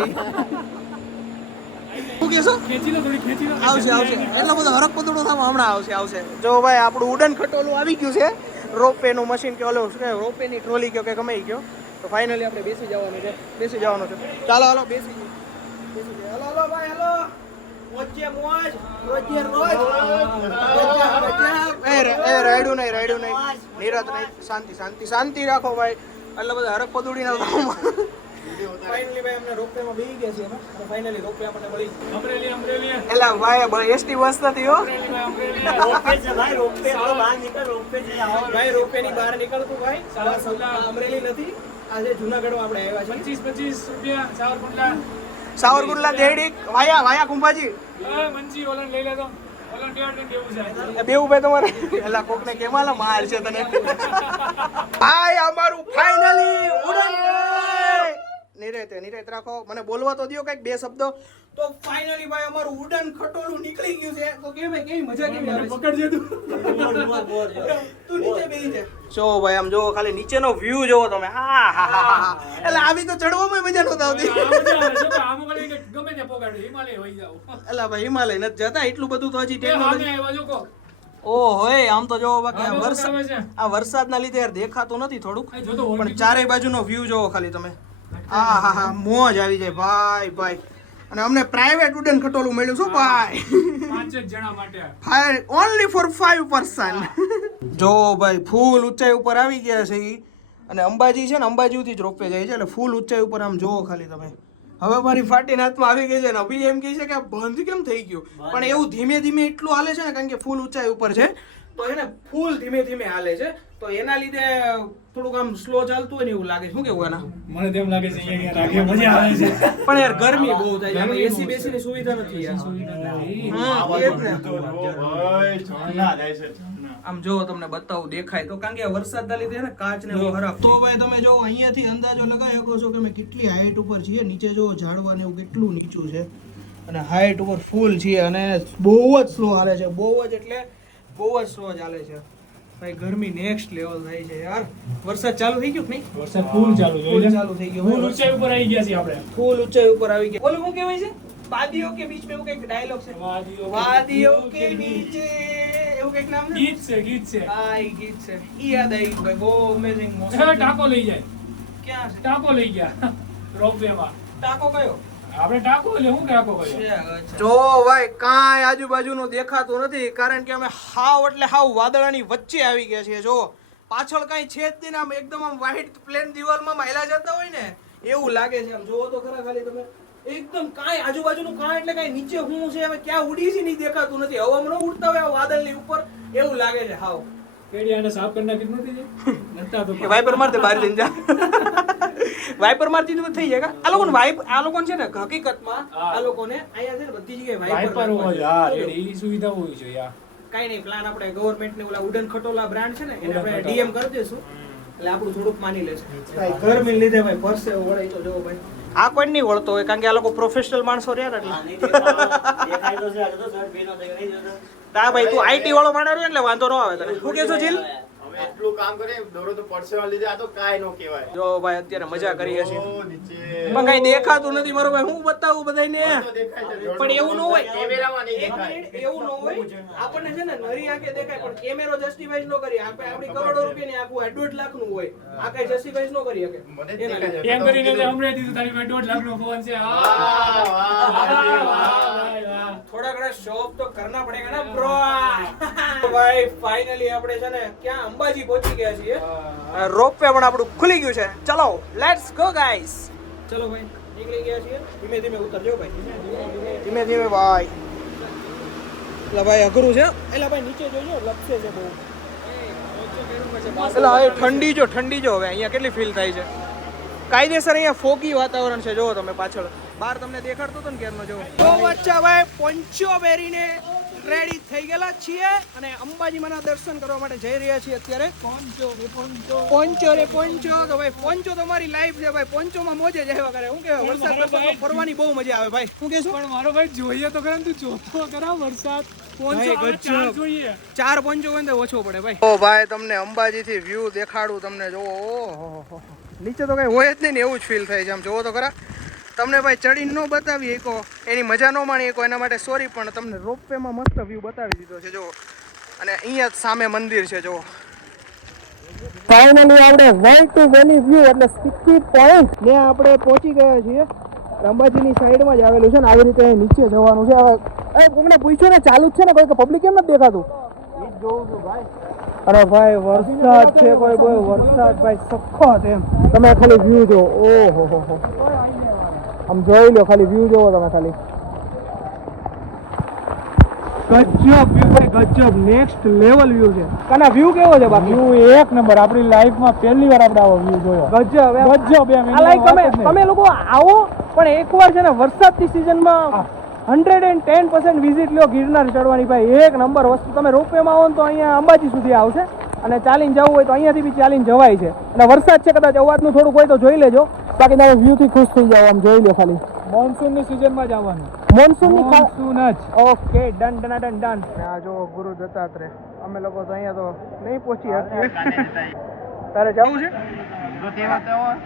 શું કહેશો? ખેંચી લો, થોડી ખેંચી લો. આવશે એટલો બધો હરક પતડો થાવ, હમણાં આવશે. જો ભાઈ આપણું ઉડન ખટોલું આવી ગયું છે, રોપવેનું મશીન કે ઓલું શું કહેવાય, રોપવેની ટ્રોલી કે ગમે એ ગયો. તો ફાઇનલી આપણે બેસી જવાનું છે. ચાલો હાલો બેસી જઈએ. હાલો ભાઈ હાલો. મોજે મોજ, રોજે રોજ. એ રાયડું નહીં, નિરાત નહીં, શાંતિ રાખો ભાઈ. એટલે બધા હરક પતોડી ના ફાઇનલી ભાઈ અમને રોપવેમાં બેસી ગયા છીએ અમે, અને ફાઇનલી રોપવે આપણને મળી. અમરેલી એલા ભાઈ એસટી બસ નથી હો રોપવે છે ભાઈ, રોપવે તો બહાર નીકળ, રોપવે છે. ભાઈ રોપવે ની બહાર નીકળતું ભાઈ, અમરેલી નથી. આજે જુનાગઢમાં આપણે આવ્યા છીએ 25 રૂપિયા સાવરકુંડલા સાવરકુંડલા દેડી વાયા કુંભાજી મંજી ઓલન લઈ લેતો ઓલન ટેડ કેવું છે બેવું ભાઈ તમારે એલા કોકને કેમાલા માર છે તને ભાઈ અમારું ફાઇનલી ઉડન નિરેત રાખો મને બોલવા તો દો કઈક બે શબ્દો તો ફાઇનલી ભાઈ અમારું ઉડન ખટોલું નીકળી ગયું છે તો કે ભાઈ કેવી મજા કેવી આવે પકડજે તું તું નીચે બેસી જા જો ભાઈ આમ જો ખાલી નીચેનો વ્યૂ જોવો તમે હા એટલે આવી તો ચડવામાં મજા નહોતી આવતી આમ ગમે તે પોગાડે હિમાલય હોઈ જાવ એલા ભાઈ હિમાલય નથી જતા એટલું બધું તો હજી ટેકનોલોજી આવ્યા જો કો ઓહોય આમ તો જોવો બાકી હા, બહુ છે. આ વરસાદના લીધે યાર દેખાતું નથી થોડુંક આ જો તો પણ ચારેય બાજુનો વ્યૂ જોવો ખાલી તમે હા મોજ આવી જાય ભાઈ અને અમને પ્રાઇવેટ ઉડન ખટોલું મળ્યું શું ભાઈ 5 જણા માટે ઓનલી ફોર 5 પર્સન જો ભાઈ ફૂલ ઊંચાઈ ઉપર આવી ગયા છે ઈ અને અંબાજી છે ને અંબાજીથી જ રોપવે જાય છે એટલે ફૂલ ઊંચાઈ ઉપર આમ જોવો ખાલી તમે હવે મારી ફાટીને હાથમાં આવી ગઈ છે ને અભી એમ કહે છે કે આ બંધ કેમ થઈ ગયું પણ એવું ધીમે ધીમે એટલું હાલે છે ને કારણ કે ફૂલ ઊંચાઈ ઉપર છે તો એને ફૂલ ધીમે ધીમે હાલે છે તો એના લીધે થોડુંક આમ સ્લો ચાલતું હોય ને એવું લાગે શું કેવું એના મને તેમ લાગે છે અહીંયા રાખે મજા આવે છે પણ યાર ગરમી બહુ થાય છે આમાં એસી બેસીની સુવિધા નથી યાર હા એ જ ને આમ જો તમને બતાવું દેખાય તો કારણ કે વરસાદના લીધે ને કાચ ને એવું ખરાબ તો ભાઈ તમે જો અહીંયાથી અંદાજો લગાવી શકો છો કે અમે કેટલી હાઈટ ઉપર છીએ નીચે જો ઝાડવા ને એવું કેટલું નીચું છે અને હાઈટ ઉપર ફૂલ છીએ અને બહુ જ સ્લો હાલે છે બહુ જ એટલે બહુ જ સ્લો ચાલે છે ભાઈ ગરમી નેક્સ્ટ લેવલ થાય છે યાર વરસાદ ચાલુ થઈ ગયો કે નહીં વરસાદ ફૂલ ચાલુ ફૂલ ચાલુ થઈ ગયો ફૂલ ઊંચાઈ ઉપર આવી ગયા છે આપણે ફૂલ ઊંચાઈ ઉપર આવી ગયા ઓલું શું કહેવાય છે વાદીઓ કે બીચ में એવું કઈક ડાયલોગ છે વાદીઓ કે નીચે એવું કઈક નામ ને ગીત છે હા એ ગીત છે ઈ યાદ આવી ગયું ભાઈ બહુ અમેઝિંગ ટાકો લઈ જાય ક્યાં છે ટાકો લઈ ગયા રોપવે માં ટાકો કયો આપણે ટાકો એટલે હું ટાકો કર્યો જો ભાઈ કાંઈ આજુબાજુનું દેખાતું નથી કારણ કે અમે હાવ એટલે હાવ વાદળાની વચ્ચે આવી ગયા છીએ જો પાછળ કાંઈ છે જ નહીં ને આમ એકદમ આમ વ્હાઈટ પ્લેન દિવાલમાં માયલા જતા હોય ને એવું લાગે છે આમ જોવો તો ખરા ખાલી તમે એકદમ કાંઈ આજુબાજુનું કાંઈ એટલે કાંઈ નીચે હું છે હવે ક્યાં ઉડી છે નહીં દેખાતું નથી હવામાં ન ઉડતા હોય આ વાદળની ઉપર એવું લાગે છે હાવ કેડી આને સાફ કરી નાખી નથી નતા તો વાઇપર મારતે બહાર લઈને જા વાઇપર મારતી તો થઈ જાય આ લોકોને આ લોકોને છે ને હકીકતમાં આ લોકોને અહીંયા છે ને બધી જગ્યાએ વાઇપર હોય યાર એડી સુવિધા હોવી જોઈએ યાર કાઈ નહીં પ્લાન આપણે ગવર્નમેન્ટ ને ઓલા ઉડન ખટોલા બ્રાન્ડ છે ને એને આપણે ડીએમ કરી દેશું એટલે આપણું થોડુંક માની લેશે ભાઈ ગરમી લીધે ભાઈ પરસે વળાઈ તો જો ભાઈ આ કોઈ નહીં વળતો હોય કારણ કે આ લોકો પ્રોફેશનલ માણસો રહ્યા એટલે દેખાય તો છે આ તો શર્ટ ભીનો થઈ ગયો છે તા ભાઈ તું આઈટી વાળો માણસ રહ્યો એટલે વાંધો ન આવે તને શું કહેছো જીલ હવે એટલું કામ કરે દોરો તો પરસેવા લીધે આ તો કાઈ નો કહેવાય જો ભાઈ અત્યારે મજા કરીએ છીએ નીચે પણ કઈ દેખાતું નથી મારો ભાઈ હું બતાવું બધાને તો દેખાય છે પણ એવું ન હોય કેમેરામાં નહીં એક દેખાય મિનિટ, એવું ન હોય આપણને છે ને નરી આંખે દેખાય પણ કેમેરો જસ્ટિફાઈઝ ન કરી આપણે આપણી કરોડો રૂપિયાની આખું 1.5 લાખ નું હોય આ કઈ જસ્ટિફાઈઝ ન કરી શકે મને જ દેખાય છે એમ કરીને હમણાં દીધું તારી પાસે 1.5 લાખ નો ફોન છે વાહ, વાહ, વાહ. થોડા ઘણા શોપ તો કરના પડેગા ના બ્રો ભાઈ ફાઇનલી આપણે છે ને ક્યાં અંબાજી પહોંચી ગયા છીએ રોપવે પણ આપણું ખુલી ગયું છે ચલો લેટ્સ ગો ગાઈસ ચલો ભાઈ નીકળી ગયા છીએ ધીમે ધીમે ઉતરજો ભાઈ ધીમે ધીમે ભાઈ એટલે ભાઈ અઘરું છે એટલે ભાઈ નીચે જોજો લપસે છે બહુ એટલે હવે ઠંડી જો હવે અહીંયા કેટલી ફીલ થાય છે કાયદેસર અહીંયા ફોકી વાતાવરણ છે જો તમે પાછળ બહાર તમને દેખાડતો હતો ને કેરનો જો તો બચ્ચા ભાઈ પોંચો પહેરીને રેડી થઈ ગયેલા છીએ અને અંબાજીમાંના દર્શન કરવા માટે જઈ રહ્યા છીએ અત્યારે પોંચો તો ભાઈ પોંચો તો મારી લાઈફ છે ભાઈ પોંચોમાં મોજે જ આવ્યા કરે હું કે વરસાદ પડતો ફરવાની બહુ મજા આવે ભાઈ શું કહેશું પણ મારો ભાઈ જોઈએ તો ખરા તું જોતો ખરા વરસાદ જોઈએ 4 પોંચો હોય તો ઓછો પડે ભાઈ ઓ ભાઈ તમને અંબાજીથી વ્યૂ દેખાડું તમને જોવો ઓહો નીચે તો કઈ હોય જ નહીં ને એવું જ ફીલ થાય છે આમ જોવો તો ખરા તમને ભાઈ ચડીને ન બતાવી શકો એની મજા ન માણી શકો એના માટે સોરી પણ તમને રોપવેમાં મસ્ત વ્યૂ બતાવી દીધો છે જો અને અહીંયા જ સામે મંદિર છે જો ફાઇનલી આપણે વેલ ટુ વેલી વ્યૂ એટલે સિટી પોઈન્ટ ને આપણે પહોંચી ગયા છીએ અંબાજીની સાઈડમાં જ આવેલું છે ને આવી રીતે નીચે જવાનું છે હવે કોઈને પૂછ્યું ને ચાલુ જ છે ને કોઈ પબ્લિક કેમ નથી દેખાતું અરે ભાઈ વરસાદ છે કોઈ વરસાદ ભાઈ સખત એમ તમે ખાલી વ્યૂ જો ઓહો હો આમ જોઈ લો ખાલી વ્યૂ જોવો તમે ખાલી ગજબ વ્યૂ ભાઈ, ગજબ નેક્સ્ટ લેવલ વ્યૂ છે. કાના વ્યૂ કેવો છે બાકી? વ્યૂ એક નંબર. આપણી લાઈફમાં પહેલી વાર આપણે આવો વ્યૂ જોયો. ગજબ એમ આ લાઈક તમે લોકો આવો પણ એકવાર છે ને વરસાદની સિઝનમાં 110% વિઝિટ લ્યો ગિરનાર ચડવાની ભાઈ. એક નંબર વસ્તુ. તમે રોપવેમાં આવો ને તો અહીંયા અંબાજી સુધી આવશે અને ચાલીને જવું હોય તો અહીંયાથી બી ચાલીને જવાય છે. અને વરસાદ છે, કદાચ અવાજનું થોડુંક હોય તો જોઈ લેજો, બાકી તમે વ્યૂથી ખુશ થઈ જાવ. આમ જોઈ લો ખાલી. મોન્સૂનની સિઝનમાં જ આવવાનું. મોન્સૂન મોન્સૂન જ. Okay done done done done. આ જો ગુરુ દત્તાત્રેય. અમે લોકો તો અહીંયા તો નહીં પહોંચી શકીએ. તારે જવું છે?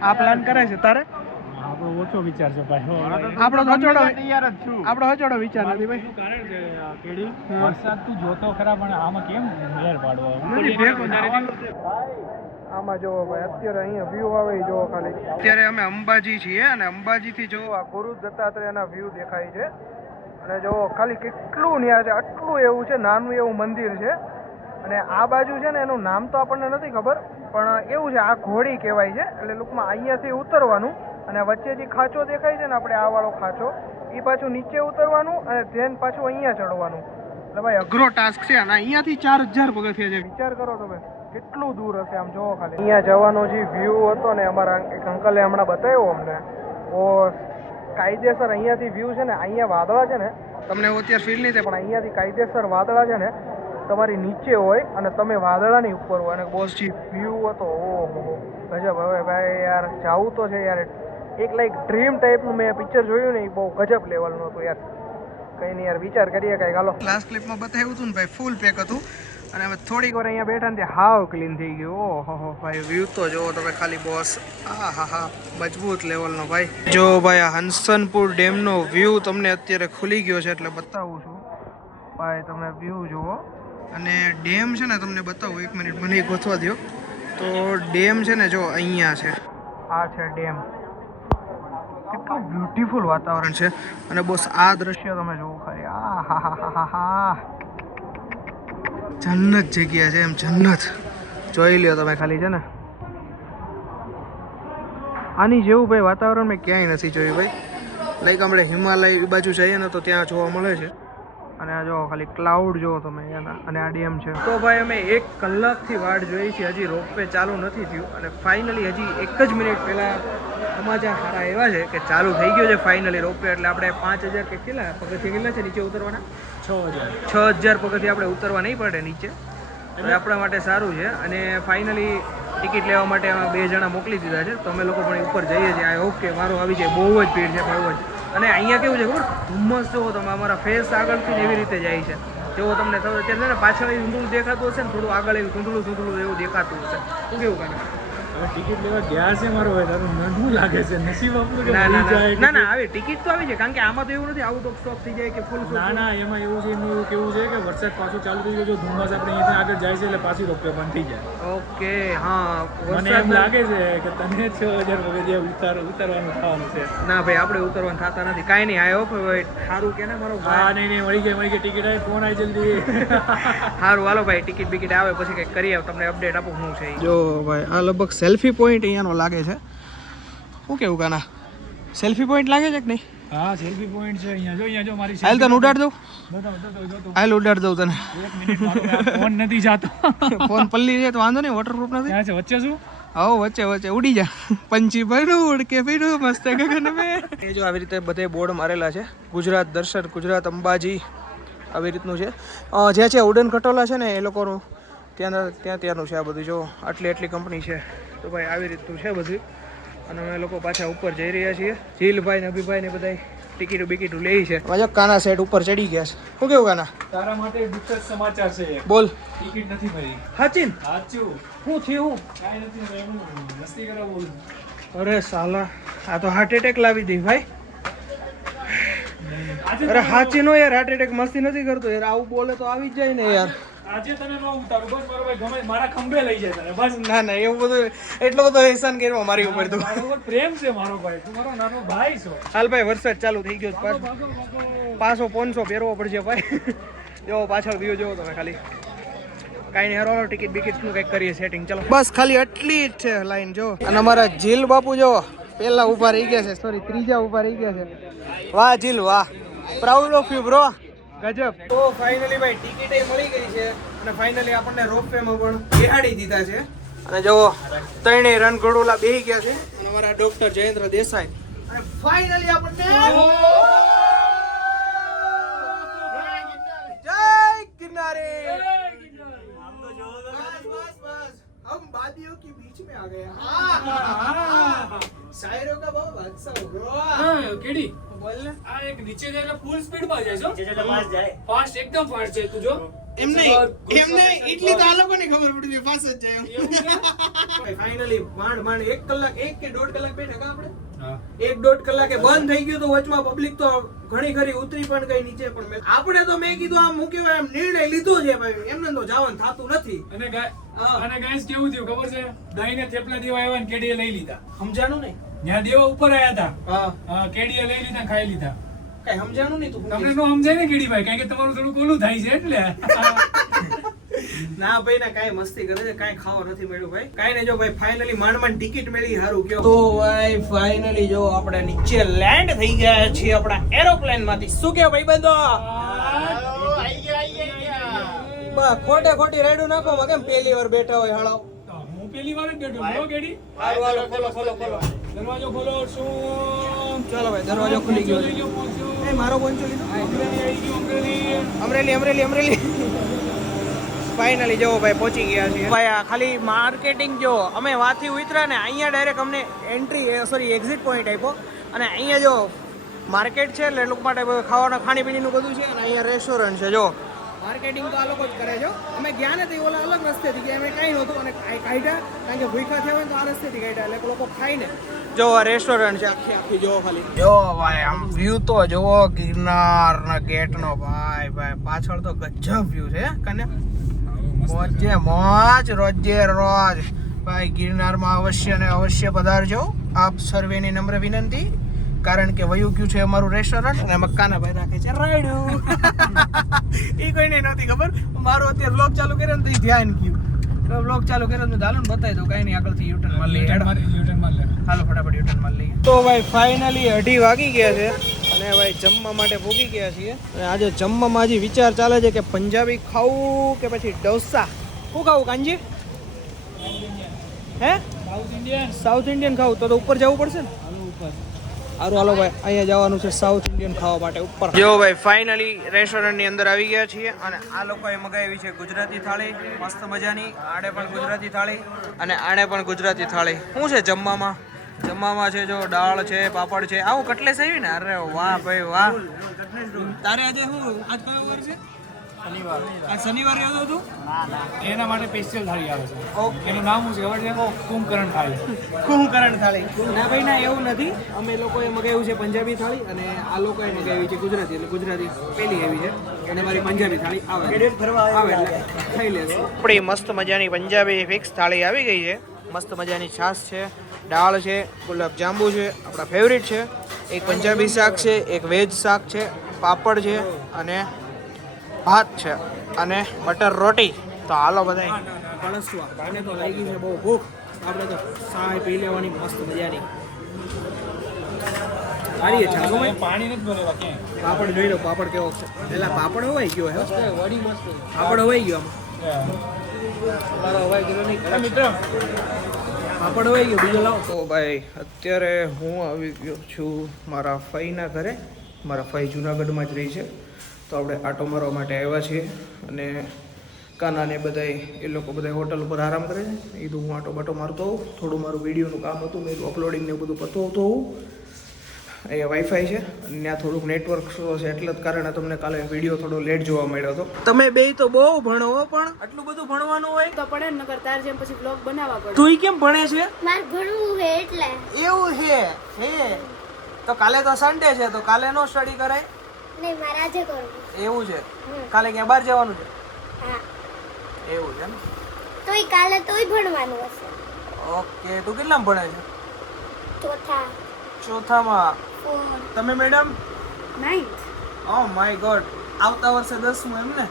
આ પ્લાન કરે છે તારે? આપણો ઓછો વિચાર છે ભાઈ. આપણો હચોડો વિચાર નથી ભાઈ. કારણ છે કેડી વરસાદ તું જોતો ખરા પણ આમાં કેમ મેર પાડવો? આમાં જોવો ભાઈ, અત્યારે અહીંયા વ્યૂ આવે એ જોવો ખાલી. અત્યારે અમે અંબાજી છીએ અને અંબાજીથી જોવો આ ગુરુ દત્તાત્રેયના વ્યૂ દેખાય છે. અને જોવો ખાલી કેટલું ન્યા છે, આટલું એવું છે, નાનું એવું મંદિર છે. અને આ બાજુ છે ને એનું નામ તો આપણને નથી ખબર, પણ એવું છે આ ઘોડી કહેવાય છે. એટલે ટૂંકમાં અહીંયાથી ઉતરવાનું અને વચ્ચે જે ખાંચો દેખાય છે ને આપણે આ વાળો ખાંચો, એ પાછું નીચે ઉતરવાનું અને ધ્યાન પાછું અહીંયા ચડવાનું. એટલે ભાઈ અઘરો ટાસ્ક છે. અને અહીંયાથી 4000 પગથિયા છે. વિચાર કરો તમે કેટલું દૂર હશે. આમ જોવો ખાલી અહીંયા જવાનો જે વ્યૂ હતો ને, અમારા એક અંકલે હમણાં બતાવ્યો અમને, ઓ કાયદેસર અહીંયાથી વ્યૂ છે ને, અહીંયા વાદળા છે ને, તમને અત્યારે ફીલ નહીં થાય પણ અહીંયાથી કાયદેસર વાદળા છે ને તમારી નીચે હોય અને તમે વાદળાની ઉપર હોય. અને બોસ જે વ્યૂ હતો, ઓહો ગજબ. હવે ભાઈ યાર જાવું તો છે યાર. એક લાઈક ડ્રીમ ટાઈપનું મેં પિક્ચર જોયું ને, એ બહુ ગજબ લેવલનું હતું યાર. કંઈ નહીં યાર, વિચાર કરીએ કાંઈક. હાલો, લાસ્ટ ક્લિપમાં બતાવ્યું હતું ને ભાઈ, ફૂલ પેક હતું. અને અમે થોડીક વાર અહીંયા બેઠા ને ત્યાં હાવ ક્લીન થઈ ગયું. ઓહો ભાઈ, વ્યૂ તો જોવો તમે ખાલી બોસ. હા હા હા, મજબૂત લેવલનો ભાઈ. જો ભાઈ આ હંસનપુર ડેમનો વ્યૂ તમને અત્યારે ખુલી ગયો છે એટલે બતાવું છું ભાઈ. તમે વ્યૂ જુઓ. અને ડેમ છે ને તમને બતાવું, એક મિનિટ મને ગોતવા દો. તો ડેમ છે ને જો અહીંયા છે, આ છે ડેમ. કેટલું બ્યુટીફુલ વાતાવરણ છે. અને બોસ આ દ્રશ્ય તમે જુઓ ખાલી. આ હા હા હા હા, જન્નત જગ્યા છે એમ, જન્નત. જોઈ લ્યો તમે ખાલી છે ને, આની જેવું ભાઈ વાતાવરણ મેં ક્યાંય નથી જોયું ભાઈ. લાઈક આપણે હિમાલય બાજુ જઈએ ને તો ત્યાં જોવા મળે છે. અને આ જો ખાલી ક્લાઉડ જુઓ તમે એના. અને આ ડેમ છે. તો ભાઈ અમે 1 કલાકથી વાટ જોઈ છે, હજી રોપવે ચાલુ નથી થયું. અને ફાઇનલી હજી 1 જ મિનિટ પહેલાં સમાચાર સારા એવા છે કે ચાલુ થઈ ગયો છે ફાઇનલી રોપવે. એટલે આપણે 5000 કે કેટલા પગથિયા કેટલા છે નીચે ઉતરવાના? 6000 પગથિયા આપણે ઉતરવા નહીં પડે નીચે. એટલે આપણા માટે સારું છે. અને ફાઇનલી ટિકિટ લેવા માટે અમે 2 જણા મોકલી દીધા છે. તો અમે લોકો પણ ઉપર જઈએ છીએ. આઈ હોપ કે મારો આવી જાય. બહુ જ ભીડ છે, બહુ જ. અને અહીંયા કેવું છે ખબર, ધુમ્મસ જોવો તમે, અમારા ફેસ આગળથી એવી રીતે જાય છે. જેવો તમને ખબર અત્યારે ને પાછળ એવું ધૂંધળું દેખાતું હશે ને, થોડું આગળ એવું ધૂંધળું એવું દેખાતું હશે. શું કેવું કાને? ટિકિટ લેવા ગયા છે મારો ભાઈ, તારું નડવું લાગે છે. નસીબ આપણું કે ના ના આવી ટિકિટ તો આવી છે. કારણ કે આમાં તો એવું નથી આઉટ ઓફ સ્ટોક થઈ જાય કે ફૂલ. ના એમાં એવું છે, એમનું એવું કેવું છે કે વરસાદ પાછું ચાલુ થઈ ગયો, જો ધુમ્મસ આપણે અહીંયાથી આગળ જાય છે એટલે પાછી રોપવે બંધ થઈ જાય. ઓકે હા, મને એમ લાગે છે કે તને 6000 પગથિયા ઉતરવાનું થવાનું છે. ના ભાઈ, આપણે ઉતરવાનું થતા નથી. કાંઈ નહીં. આઈ હોપ સારું કે ને મારો. હા નહીં મળી ગઈ ટિકિટ આવી. ફોન આવી જલ્દી. સારું હાલો ભાઈ, ટિકિટ બિકિટ આવે પછી કંઈક કરીએ, તમને અપડેટ આપું શું છે. જો ભાઈ આ લગભગ સેલ્ફી પોઈન્ટ અહીંયાનો લાગે છે. શું કેવું કાના, સેલ્ફી પોઈન્ટ લાગે છે કે નહીં? હા સેલ્ફી પોઈન્ટ છે અહીંયા. જો મારી હાલ તને ઉડાડ દઉં. બતાવ. હાલ ઉડાડ દઉં તને. 1 મિનિટ મારો ફોન નથી જાતો. ફોન પલ્લી છે તો વાંધો નહીં, વોટરપ્રૂફ નથી. ત્યાં છે વચ્ચે શું? આવો વચ્ચે ઉડી જા. પંછી ભર્યું ઉડકે ફીરું મસ્ત ગગન મેં. એ જો આવી રીતે બધે બોર્ડ મારેલા છે. ગુજરાત દર્શન, ગુજરાત અંબાજી, આવી રીતનું છે. જ્યાં છે ઉડન ખટોલા છે ને એ લોકોનું ત્યાંનું છે આ બધું. જો આટલી કંપની છે. તો ભાઈ આવી રીતનું છે બધું. અને અમે લોકો પાછા ઉપર જઈ રહ્યા છીએ. જીલભાઈ ને અભિભાઈ ને બધા ટિકિટો બિકિટો લે છે. મજા કાના સેટ ઉપર ચડી ગયા છે. શું કેવું કાના? તારા માટે દુઃખદ સમાચાર છે. બોલ. ટિકિટ નથી મળી. હાચીન સાચું. શું થયું? કાંઈ નથી, મસ્તી કરાવું. અરે સાલા, આ તો હાર્ટ એટેક લાવી દે ભાઈ. અરે હાચી નો યાર, હાર્ટ એટેક મસ્તી નથી કરતો યાર. આવું બોલે તો આવી જ જાય ને યાર. આજે તને ન ઉતારું બસ મારો ભાઈ, ગમે મારા ખંભે લઈ જાય તને બસ. ના એવું બધું એટલો બધો એહસાન કર્યો મારી ઉપર તો. મારો ઉપર પ્રેમ છે મારો ભાઈ, તું મારો નાનો ભાઈ છો. હાલ ભાઈ, વરસાદ ચાલુ થઈ ગયો. પાછો 500 પહેરવો પડશે ભાઈ. જો પાછળ વ્યૂ જોવો તમે ખાલી. કાંઈ નહીં, હરો ટિકિટ બિકિટનું કંઈક કરીએ સેટિંગ. ચલો બસ ખાલી આટલી જ છે લાઈન. જો અને અમારા જીલ બાપુ જો પહેલા ઊભા રહી ગયા છે, સોરી ત્રીજા ઊભા રહી ગયા છે. વાહ જીલ વાહ, પ્રાઉડ ઓફ યુ બ્રો. ગજબ. તો ફાઇનલી ભાઈ ટિકિટ મળી ગઈ છે અને ફાઇનલી આપણને રોપવે માં પણ બેહાડી દીધા છે અને જો ત્રણેય રણઘોડોલા બેહી ગયા છે અને અમારા ડોક્ટર જયેન્દ્ર દેસાઈ અને ફાઇનલી આપણને જય કિનારે हम वादियों के बीच में आ गए शायरों का बहुत बादशाह हो bro. કેડી बोल ना આ એક નીચે જઈને ફૂલ સ્પીડ માં જાય છે જે પાસ જાય ફાસ્ટ એકદમ ફાસ્ટ છે તું જો એમ નહીં એટલી તો આ લોકોને ખબર પડી ગઈ પાસ જ જાય ફાઇનલી માંડ 1 કલાક 1 કે 1.5 કલાક બેઠા કા આપણે હા 1-1.5 કલાકે બંધ થઈ ગયું તો વચમાં પબ્લિક તો ઘણી ખરી ઉતરી પણ ગઈ નીચે પણ આપણે તો મેં કીધું આમ હું કહેવાય એમ નિર્ણય લીધો છે ભાઈ એમને તો જવાનું થતું નથી અને ગાઈસ કેવું થયું ખબર છે દહીં ને થેપલા દેવા આવ્યા ને કેડીએ લઈ લીધા સમજાણું નહીં ત્યાં દેવા ઉપર આવ્યા હતા હા કેડીએ લઈ લીધા ખાઈ લીધા કઈ સમજાણું નહીં તું તમને નો સમજાય ને કેડી ભાઈ કારણ કે તમારું થોડું કોલું થાય છે એટલે ના ભાઈ ના કાઈ મસ્તી કરે છે કાઈ ખાવા નથી મળ્યું ભાઈ કાઈ ને જો ભાઈ ફાઇનલી માંડ ટિકિટ મળી હારું કયો તો ભાઈ ફાઇનલી જો આપણે નીચે લેન્ડ થઈ ગયા છીએ આપણા એરોપ્લેન માંથી શું કે ભાઈ બંધો બા ખોટી રેડું નાખો માં કેમ પહેલી વાર બેઠા હોય હાળો હું પેલી વાર જ બેઠો છું કેડી હારું હાલો ખોલો દરવાજો ખોલો શું ચાલો ભાઈ દરવાજો ખુલી ગયો છે એ મારો બોન્ચો લીધો અમરેલી ફાઇનલી જો ભાઈ પહોંચી ગયા છે ભાઈ આ ખાલી માર્કેટિંગ જો અમે વાથી ઉતર્યા ને અહીંયા ડાયરેક્ટ અમને એક્ઝિટ પોઈન્ટ આપ્યો અને અહીંયા જો માર્કેટ છે એટલે લોકો માટે ખાવાના ખાણીપીણીનું બધું છે અને અહીંયા રેસ્ટોરન્ટ છે જો માર્કેટિંગ તો આ લોકો જ કરે છે અમે ગયા ને તો ઓલા અલગ રસ્તેથી ગયા અમે કાંઈ નહોતું અને કાઢ્યા કારણ કે ભૂખા થયા હોય તો આ રસ્તેથી કાઢ્યા એટલે લોકો ખાઈને જો રેસ્ટોરન્ટ છે આખી જોવો ખાલી જો ભાઈ આમ વ્યૂ તો જોવો ગિરનાર ના ગેટ નો ભાઈ પાછળ તો ગજબ વ્યૂ છે કને મોજ રોજે રોજ ભાઈ ગિરનારમાં અવશ્ય પધારજો આપ સર્વેની નમ્ર વિનંતી કારણ કે વયું ગયું છે અમારું રેસ્ટોરન્ટ અને મક્કાના ભાઈ રાખે છે રાયડું એ કોઈને નહોતી ખબર મારો અત્યારે વ્લોગ ચાલુ કર્યો ને તો ધ્યાન ગયું તો વ્લોગ ચાલુ કર્યો તો ચાલો ને બતાવી દઉં કાંઈ નહીં આગળથી યુટર્ન મારી લઈએ હાલો ફટાફટ યુટર્ન મારી લઈએ તો ભાઈ ફાઇનલી 2:30 વાગી ગયા છે અને ભાઈ જમવા માટે ભૂગી ગયા છીએ અને આજે જમવામાં હજી વિચાર ચાલે છે કે પંજાબી ખાવું કે પછી ડોસા શું ખાવું કાંજી હે સાઉથ ઇન્ડિયન ખાવું તો ઉપર જવું પડશે ને સારું હાલો ભાઈ અહીંયા જવાનું છે સાઉથ ઇન્ડિયન ખાવા માટે ઉપર જો ભાઈ ફાઇનલી રેસ્ટોરન્ટની અંદર આવી ગયા છીએ અને આ લોકોએ મગાવી છે ગુજરાતી થાળી મસ્ત મજાની આડે પણ ગુજરાતી થાળી અને આડે પણ ગુજરાતી થાળી શું છે જમવામાં છે જો દાળ છે પાપડ છે આવું કટલેસ આવી ને અરે વાહ ભાઈ વાહ તારે આજે શું આજ કયો વાર છે આ શનિવારે આવ્યો તું એના માટે સ્પેશિયલ થાળી આવે છે ઓકે એનું નામ શું છે ખબર છે કુંભકરણ થાળી કુંભકરણ થાળી ના ભાઈ ના એવું નથી અમે લોકોએ મગાવ્યું છે પંજાબી થાળી અને આ લોકોએ મગાવી છે ગુજરાતી એટલે ગુજરાતી પેલી આવી છે અને મારી પંજાબી થાળી આવે એટલે ખાઈ લેશું આપણી મસ્ત મજાની પંજાબી ફિક્સ થાળી આવી ગઈ છે મસ્ત મજાની છાશ છે દાળ છે ગુલાબ જાંબુ છે આપણા ફેવરિટ છે એક પંજાબી શાક છે એક વેજ શાક છે પાપડ છે અને ભાત છે અને બટર રોટી તો હાલો બધા કળસવા કાને તો લાગી છે બહુ ભૂખ આપણે તો ચાય પી લેવાની મસ્ત મજાની સારી છે ભાઈ પાણી નથી બોલેવા ક્યાંય પાપડ જોઈ લો પાપડ કેવો છે પેલા પાપડ હોવાઈ ગયો હે પાપડ હોવાઈ ગયો મારો હોવાઈ ગયો નહીં મિત્ર પાપડ હોવાઈ ગયો બીજો લાવો તો ભાઈ અત્યારે હું આવી ગયો છું મારા ફઈના ઘરે મારા ફઈ જુનાગઢમાં જ રહી છે તો આપણે આટો મારવા માટે આવ્યા છીએ અને કાનાને બધાય એ લોકો બધા હોટલ ઉપર આરામ કરે છે એ તો હું આટો બાટો મારતો હોઉં થોડું મારું વિડીયોનું કામ હતું મેં અપલોડિંગ ને બધું પતો હોતો હોઉં અહીંયા વાઈફાઈ છે અને ત્યાં થોડુંક નેટવર્ક સ્લો છે એટલે જ કારણે તમને કાલે વિડીયો થોડો લેટ જોવા મળ્યો હતો તમે બે તો બહુ ભણો પણ આટલું બધું ભણવાનું હોય તો પડે ને નકર તાર જેમ પછી બ્લોગ બનાવવા પડે તું કેમ ભણે છે માર ભણવું છે એટલે એવું હે તો કાલે તો સન્ડે છે તો કાલે નો સ્ટડી કરાય નહીં મારે આજે કરવું એવું છે કાલે ક્યાં બહાર જવાનું છે હા એવું છે ને તોય કાલે તોય ભણવાનું હશે ઓકે તું કેટલામાં ભણે છે ચોથામાં ફોર તમે madam 9th O my God આવતા વર્ષે 10મું એમ ને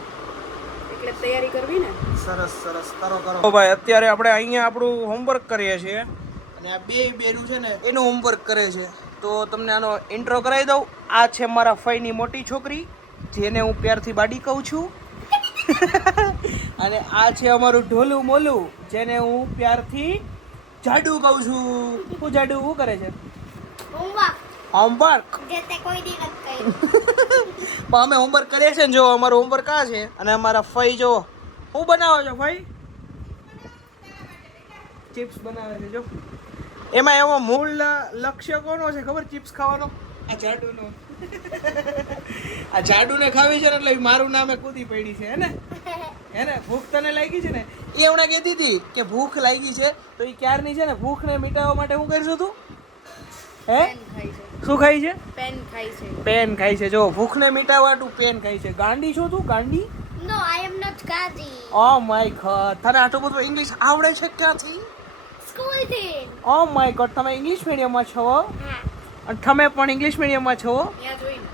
એટલે તૈયારી કરવી ને સરસ કરો ભાઈ અત્યારે આપણે અહીંયા આપણું હોમવર્ક કરીએ છીએ અને આ બે બેનું છે ને એનું હોમવર્ક કરે છે તો તમને આનો ઇન્ટ્રો કરાવી દઉં આ છે મારા ફઈની મોટી છોકરી જેને હું પ્યારથી બાડી કહું છું. અને આ છે અમારું ઢોલું મોલું, જેને હું પ્યારથી જાડુ કહું છું. હું જાડુ શું કરે છે? હોમવર્ક. જે તે કોઈ દી નથી કર્યું. પણ અમે હોમવર્ક કરીએ છીએ ને, જો અમારું હોમવર્ક આ છે. અને અમારા ફઈ જો શું બનાવો છો ફઈ? ચિપ્સ બનાવે છે જો. એમાં એવો મૂળ લક્ષ્ય કોનો છે ખબર? ચિપ્સ ખાવાનો. આ જાડુનો. આ જાડુને ખાવી છે ને એટલે મારું નામે કૂદી પડી છે, હે ને? ભૂખ તને લાગી છે ને? એ હમણાં કહેતી હતી કે ભૂખ લાગી છે, તો એ ક્યારની છે ને ભૂખને મિટાવવા માટે શું કરશું તું? હે શું ખાઈ છે? પેન ખાય છે. પેન ખાઈ છે. જો ભૂખને મિટાવવા તું પેન ખાઈ છે. ગાંડી છો તું? ગાંડી? No I am not Gandhi. Oh my god, તને આટલું બધું ઇંગ્લિશ આવડે છે ક્યાંથી? સ્કૂલ થી. ઓ માય ગોડ, તમે ઇંગ્લિશ મીડિયમમાં છો? હા. અને તમે પણ ઇંગ્લિશ મીડિયમમાં છો? ત્યાં જોઈને.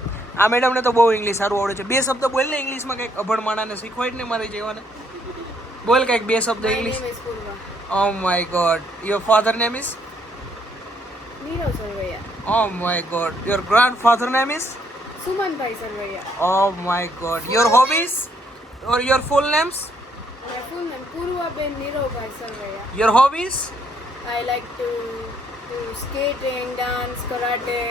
આ મેડમને તો બહુ ઇંગ્લિશ સારું આવડે છે. બે શબ્દ બોલ ને ઇંગ્લિશમાં, કંઈક અભણ માણાને શીખવાડ ને મારી જેવાને. બોલ કંઈક બે શબ્દ English. Oh my god, your father name is? Nirav Sarvaiya. Oh my god, your grandfather name is? Sumanbhai Sarvaiya. Oh my god, your hobbies or your full names? અને ફૂલ નામ Purvaben Niravbhai Sarvaiya. Your hobbies? I like to do skating, dance, karate.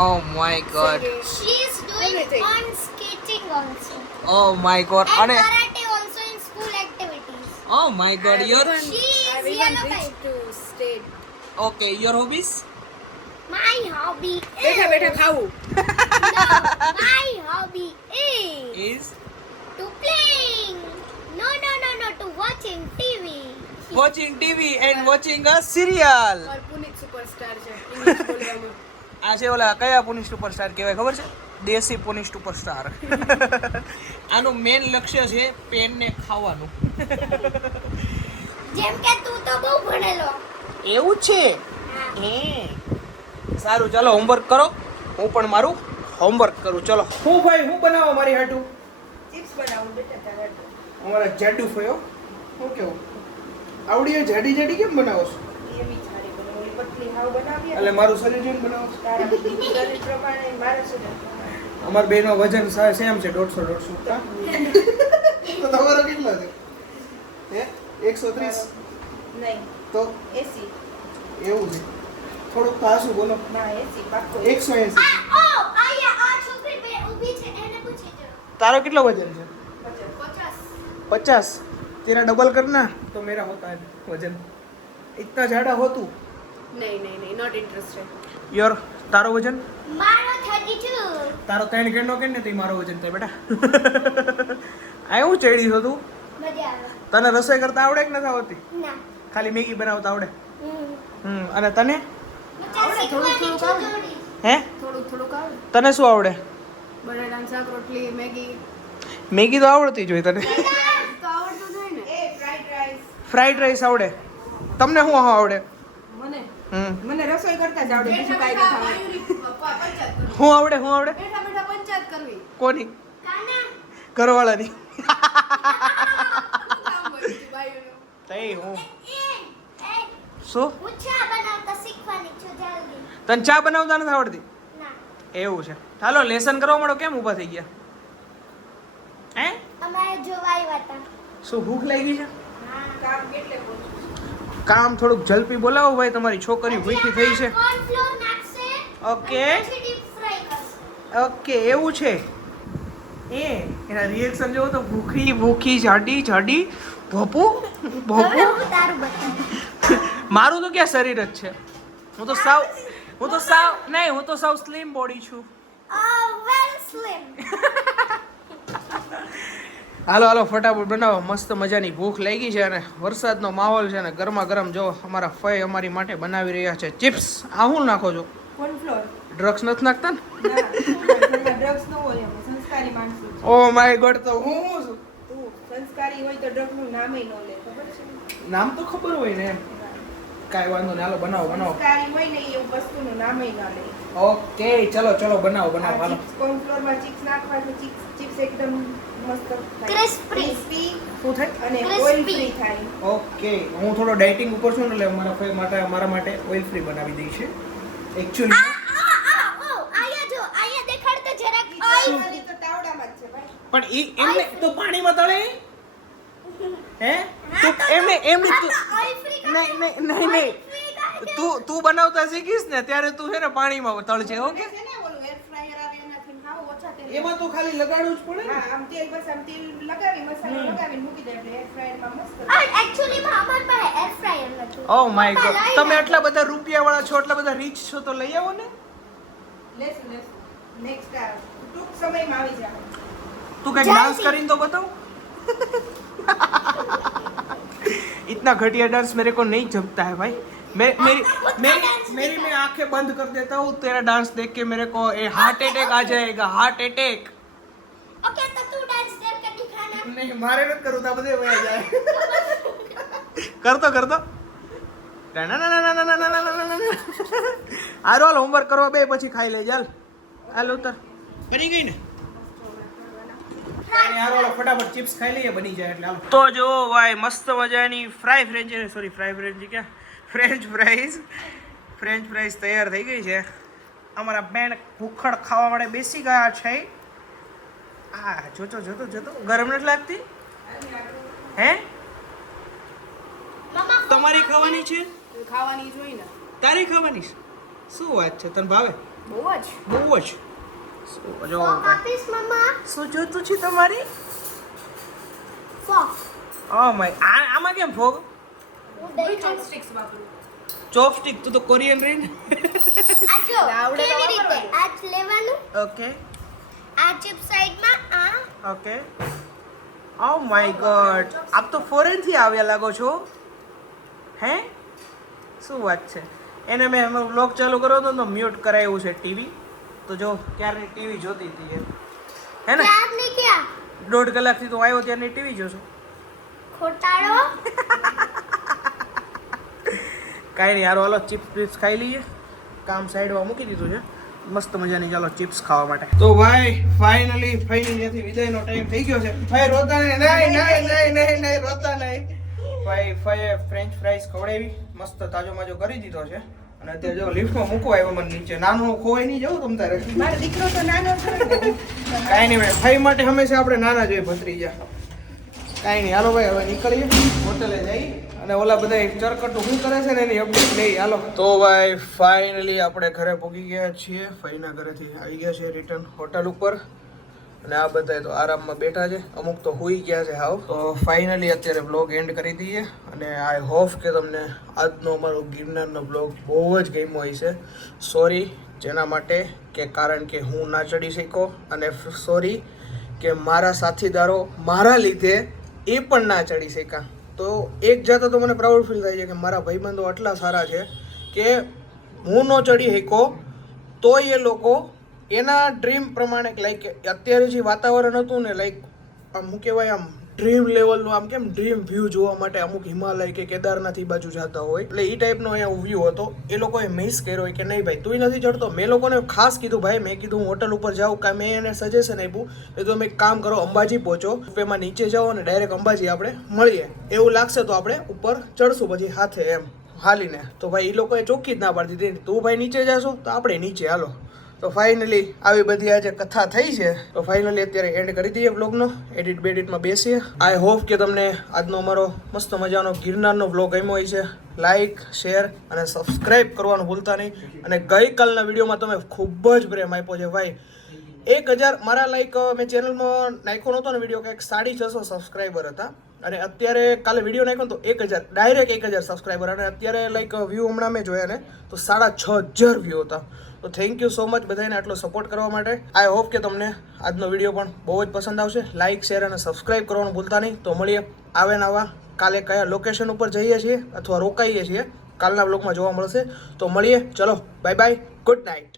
Oh my god. Singing. She is doing Everything. on skating also. Oh my god. And અને karate also in school activities. oh my god, your She I've is even yellow reached belt. to state. okay, your hobbies? My hobby બેઠા is બેઠા ખાવું. no. My hobby is Is to playing. No, to watching TV. watching TV and watching a serial. और પુનિત superstar છે English બોલવામાં. આ છે ઓલા કયા પુનિશ superstar કહેવાય ખબર છે? દેશી પુનિશ સુપરસ્ટાર. આનું મેન લક્ષ્ય છે પેનને ખાવાનું. જેમ કે તું તો બહુ ભણેલો. એવું જ છે? હે સારું, ચાલો હોમવર્ક કરો. હું પણ મારું હોમવર્ક કરું. ચલો. હું ભાઈ હું બનાવો મારી હાટુ? ચિપ્સ બનાવું બેટા તારા. અમારા જાડુ ફયો શું કેવું? આવડી જાડી જાડી કેમ બનાવો છો? એવી સારી બનાવી પતલી હાવ બનાવીએ. એટલે મારું શરીર જોઈને બનાવો છો? તારા શરીર પ્રમાણે મારા શરીર અમાર બેનો વજન સેમ છે 150. તો તમારો કેટલો છે? હે 130? નહીં તો 80 એવું છે. થોડુંક તો આસુ બોલો. ના 80 પાક્કો 180. ઓ આ છોકરી બે ઊભી છે એને પૂછી જો. તારો કેટલો વજન છે? 50. 50. तेरा डबल करना तो मेरा होता है वजन. इतना ज़्यादा हो तू. નહીં નોટ ઇન્ટરેસ્ટેડ. योर तारो वजन? મારો 32. તારો 3 કિલો કે ને તે મારો વજન થાય બેટા. આ એવું ચડી છો તું? મજા આવે. તને રસોઈ કરતા આવડે કે નથી આવડતી? ના. ખાલી મેગી બનાવતા આવડે? હમ. અને તને? મજા શીખવાની છું થોડી. હે થોડુંક આવડે. તને શું આવડે? બટાટાનું શાક રોટલી મેગી મેગી તો આવડતી જ હોય તને. તો આવડતું જ હોય ને. એ ફ્રાઈડ રાઈસ ફ્રાઈડ રાઈસ આવડે? તમને શું આવડે? મને રસોઈ કરતા જ આવડે બીજું કાંઈ નથી આવડતું. શું આવડે? બેઠા બેઠા પંચાયત કરવી. કોની? કાના ઘરવાળાની. કામ હોય બાયુનું. તઈ હું એ શું? હું ચા બનાવતા શીખવાની છું જલ્દી. તને ચા બનાવતા નથી આવડતી? ના. એવું છે. ચાલો લેસન કરવા માંડો. કેમ ઊભા થઈ ગયા? હે અમારે જોવા આવ્યા હતા. શું ભૂખ લાગી છે? કામ કેટલે પહોંચ્યું? કામ થોડુંક ઝડપી બોલાવો ભાઈ, તમારી છોકરી ભૂખી થઈ છે. કોર્નફ્લોર નાખશે. ઓકે પછી ડીપ ફ્રાય કરશે. ઓકે એવું છે. એના રિએક્શન જોવો તો ભૂખી જાડી ભોપું હવે ભોપું. હું તારું બતાવું. મારું તો ક્યાં શરીર જ છે. હું તો સાવ સ્લિમ બોડી છું. વેલ સ્લિમ. હાલો ફટાફટ બનાવો. મસ્ત મજાની ભૂખ લાગી છે અને વરસાદનો માહોલ છે ને ગરમા ગરમ જો અમારા ફઈ અમારી માટે બનાવી રહ્યા છે ચિપ્સ. આ શું નાખો છો? કોર્નફ્લોર. ડ્રગ્સ નથી નાખતા ને? ડ્રગ્સ ન હોય એમાં સંસ્કારી માણસ છે. ઓ માય ગોડ, તો હું છું. તું સંસ્કારી હોય તો ડ્રગનું નામે ન લે ખબર છે? નામ તો ખબર હોય ને એમ. કાંઈ વાંધો નહીં, હાલો બનાવો. સંસ્કારી હોય ને એ વસ્તુનું નામે ન લે. ઓકે ચલો બનાવો હાલો. કોર્નફ્લોરમાં ચિપ્સ નાખવાથી ચિપ્સ એકદમ મસ્ત Crispy. શું થાય? અને Crispy. ઓઇલ ફ્રી થાય. ઓકે હું થોડો ડાયટિંગ ઉપર છું ને એટલે મારા માટે ઓઇલ ફ્રી બનાવી દઈ છે એકચ્યુઅલી. આયા દેખાડ તો જરાક. ખાલી તો તાવડામાં જ પણ ઈ એમને તું પાણીમાં તળે હે તું એમને એમની તું નહીં તું બનાવતા શીખીશ ને ત્યારે તું છે ને પાણીમાં તળજે ઓકે એમાં તો ખાલી લગાડવું જ પડે एक्चुअली हमारे पास एयर फ्रायर નથી ઓ માય ગોડ તમે આટલા બધા રૂપિયા વાળા છો આટલા બધા રીચ છો તો લઈ આવો ને તું કઈ डांस કરીને તો બતાવ इतना घटिया डांस मेरे को नहीं जमता है भाई मैं आंखें बंद कर देता हूँ तेरा डांस देख के मेरे को हार्ट अटैक आ जाएगा हार्ट अटैक ओके तो तू डांस करके दिखाना नहीं मारे मत करूँ था બધે વયા જાય કરતો હારો હાલ હોમવર્ક કરવા બે પછી ખાઈ લે ચાલ હાલ ઉતર બની ગઈ ને ફટાફટ ચિપ્સ ખાઈ લઈએ બની જાય એટલે હાલો તો જો ભાઈ મસ્ત મજાની ફ્રેન્ચ ફ્રાઈઝ તૈયાર થઈ ગઈ છે અમારા બેન ભૂખડ ખાવા માટે બેસી ગયા છે આ જોતો ગરમ નથી લાગતી હે તમારી ખાવાની છે ખાવાની જોઈ ને તારી ખાવાની છે શું વાત છે તને ભાવે બહુ જ જો वापस मम्मा શું જોતું છે તમારી फॉक ઓ માય આમાં કેમ ફોગ ચોપસ્ટિક્સ વાપરું ચોપસ્ટિક તું તો કોરિયન રહી ને આજો આવડે તો કેવી રીતે વાપરવાનું. આ લેવાનું ઓકે આ ચિપ સાઈડમાં આ ઓકે ઓ માય ગોડ આપ તો ફોરેન થી આવ્યા લાગો છો હે શું વાત છે એને મેં વ્લોગ ચાલુ કર્યો હતો તો મ્યુટ કરાવ્યું છે ટીવી તો જો ક્યારની ટીવી જોતી હતી એ હે ને યાદ નહીં ક્યાં 1.5 કલાકથી તો આવ્યો ત્યારની ટીવી જોશો ખોટાડો કાંઈ નહીં યાર હાલો ચિપ્સ ખાઈ લઈએ કામ સાઈડમાં મૂકી દીધું છે મસ્ત મજાની ચાલો ચિપ્સ ખાવા માટે તો ભાઈ ફાઇનલી ત્યાંથી વિદાયનો ટાઈમ થઈ ગયો છે ભાઈ રોતા નહીં રોતા નહીં ભાઈ ફ્રેન્ચ ફ્રાઈઝ ખવડાવી મસ્ત તાજો માજો કરી દીધો છે અને અત્યારે જો લિફ્ટમાં મૂકવા આવ્યો મને નીચે નાનું ખોવાઈ નહીં જવું તમ તારે મારો દીકરો તો નાનો છે કાંઈ નહીં ભાઈ ભાઈ માટે હંમેશા આપણે નાના જોઈએ ભત્રીજા કાંઈ નહીં હાલો ભાઈ હવે નીકળીએ હોટલે જઈ અને ઓલા બધા ચરકટું શું કરે છે ને એની અપડેટ લઈ હાલો તો ભાઈ ફાઇનલી આપણે ઘરે પહોંચી ગયા છીએ ફઈના ઘરેથી આવી ગયા છે રિટર્ન હોટલ ઉપર અને આ બધા તો આરામમાં બેઠા છે અમુક તો હુઈ ગયા છે હાવ તો ફાઇનલી અત્યારે બ્લોગ એન્ડ કરી દઈએ અને આઈ હોપ કે તમને આજનો અમારો ગિરનારનો બ્લોગ બહુ જ ગમ્યો હોય છે સોરી જેના માટે કે કારણ કે હું ના ચડી શક્યો અને સોરી કે મારા સાથીદારો મારા લીધે એ પણ ના ચડી શક્યા તો એક જાતે તો મને પ્રાઉડ ફીલ થાય છે કે મારા ભાઈબંધો આટલા સારા છે કે હું ન ચડી શક્યો તોય એ લોકો એના ડ્રીમ પ્રમાણે લાઈક અત્યારે જે વાતાવરણ હતું ને લાઈક આમ શું કહેવાય આમ ડ્રીમ લેવલનું આમ કેમ ડ્રીમ વ્યૂ જોવા માટે અમુક હિમાલય કે કેદારનાથ બાજુ જતા હોય એટલે એ ટાઈપનો અહીંયા વ્યૂ હતો એ લોકોએ મિસ કર્યો હોય કે નહીં ભાઈ તું નથી ચડતો મેં લોકોને ખાસ કીધું ભાઈ મેં કીધું હું હોટલ ઉપર જાઉં કાં મેં એને સજેશન આપ્યું એ તો તમે એક કામ કરો અંબાજી પહોંચો એમાં નીચે જાઓ અને ડાયરેક્ટ અંબાજી આપણે મળીએ એવું લાગશે તો આપણે ઉપર ચડશું પછી હાથે એમ હાલીને તો ભાઈ એ લોકોએ ચોખ્ખી જ ના પાડી દીધી તું ભાઈ નીચે જાશો તો આપણે નીચે હાલો તો ફાઇનલી આવી બધી આજે કથા થઈ છે તો ફાઇનલી અત્યારે એન્ડ કરી દઈએ બ્લોગનો બેડિટમાં બેસીએ આઈ હોપ કે તમને આજનો અમારો મસ્ત મજાનો ગિરનારનો બ્લોગ ગમ્યો હોય છે લાઇક શેર અને સબસ્ક્રાઈબ કરવાનું ભૂલતા નહીં અને ગઈકાલના વિડીયોમાં તમે ખૂબ જ પ્રેમ આપ્યો છે ભાઈ 1000 મારા લાઈક મેં ચેનલમાં નાખ્યો નહોતો ને વિડીયો કંઈક 650 સબસ્ક્રાઈબર હતા અને અત્યારે કાલે વિડીયો નાખ્યો તો 1000 ડાયરેક્ટ 1000 સબસ્ક્રાઈબર અને અત્યારે લાઈક વ્યૂ હમણાં મેં જોયા ને તો 6500 વ્યૂ હતા તો થેન્ક યુ સો મચ બધાને આટલો સપોર્ટ કરવા માટે આઈ હોપ કે તમને આજનો વિડીયો પણ બહુ જ પસંદ આવશે લાઇક શેર અને સબસ્ક્રાઈબ કરવાનું ભૂલતા નહીં તો મળીએ આવે ને આવા કાલે કયા લોકેશન ઉપર જઈએ છીએ અથવા રોકાઈએ છીએ કાલના બ્લોગમાં જોવા મળશે તો મળીએ ચલો બાય બાય ગુડ નાઇટ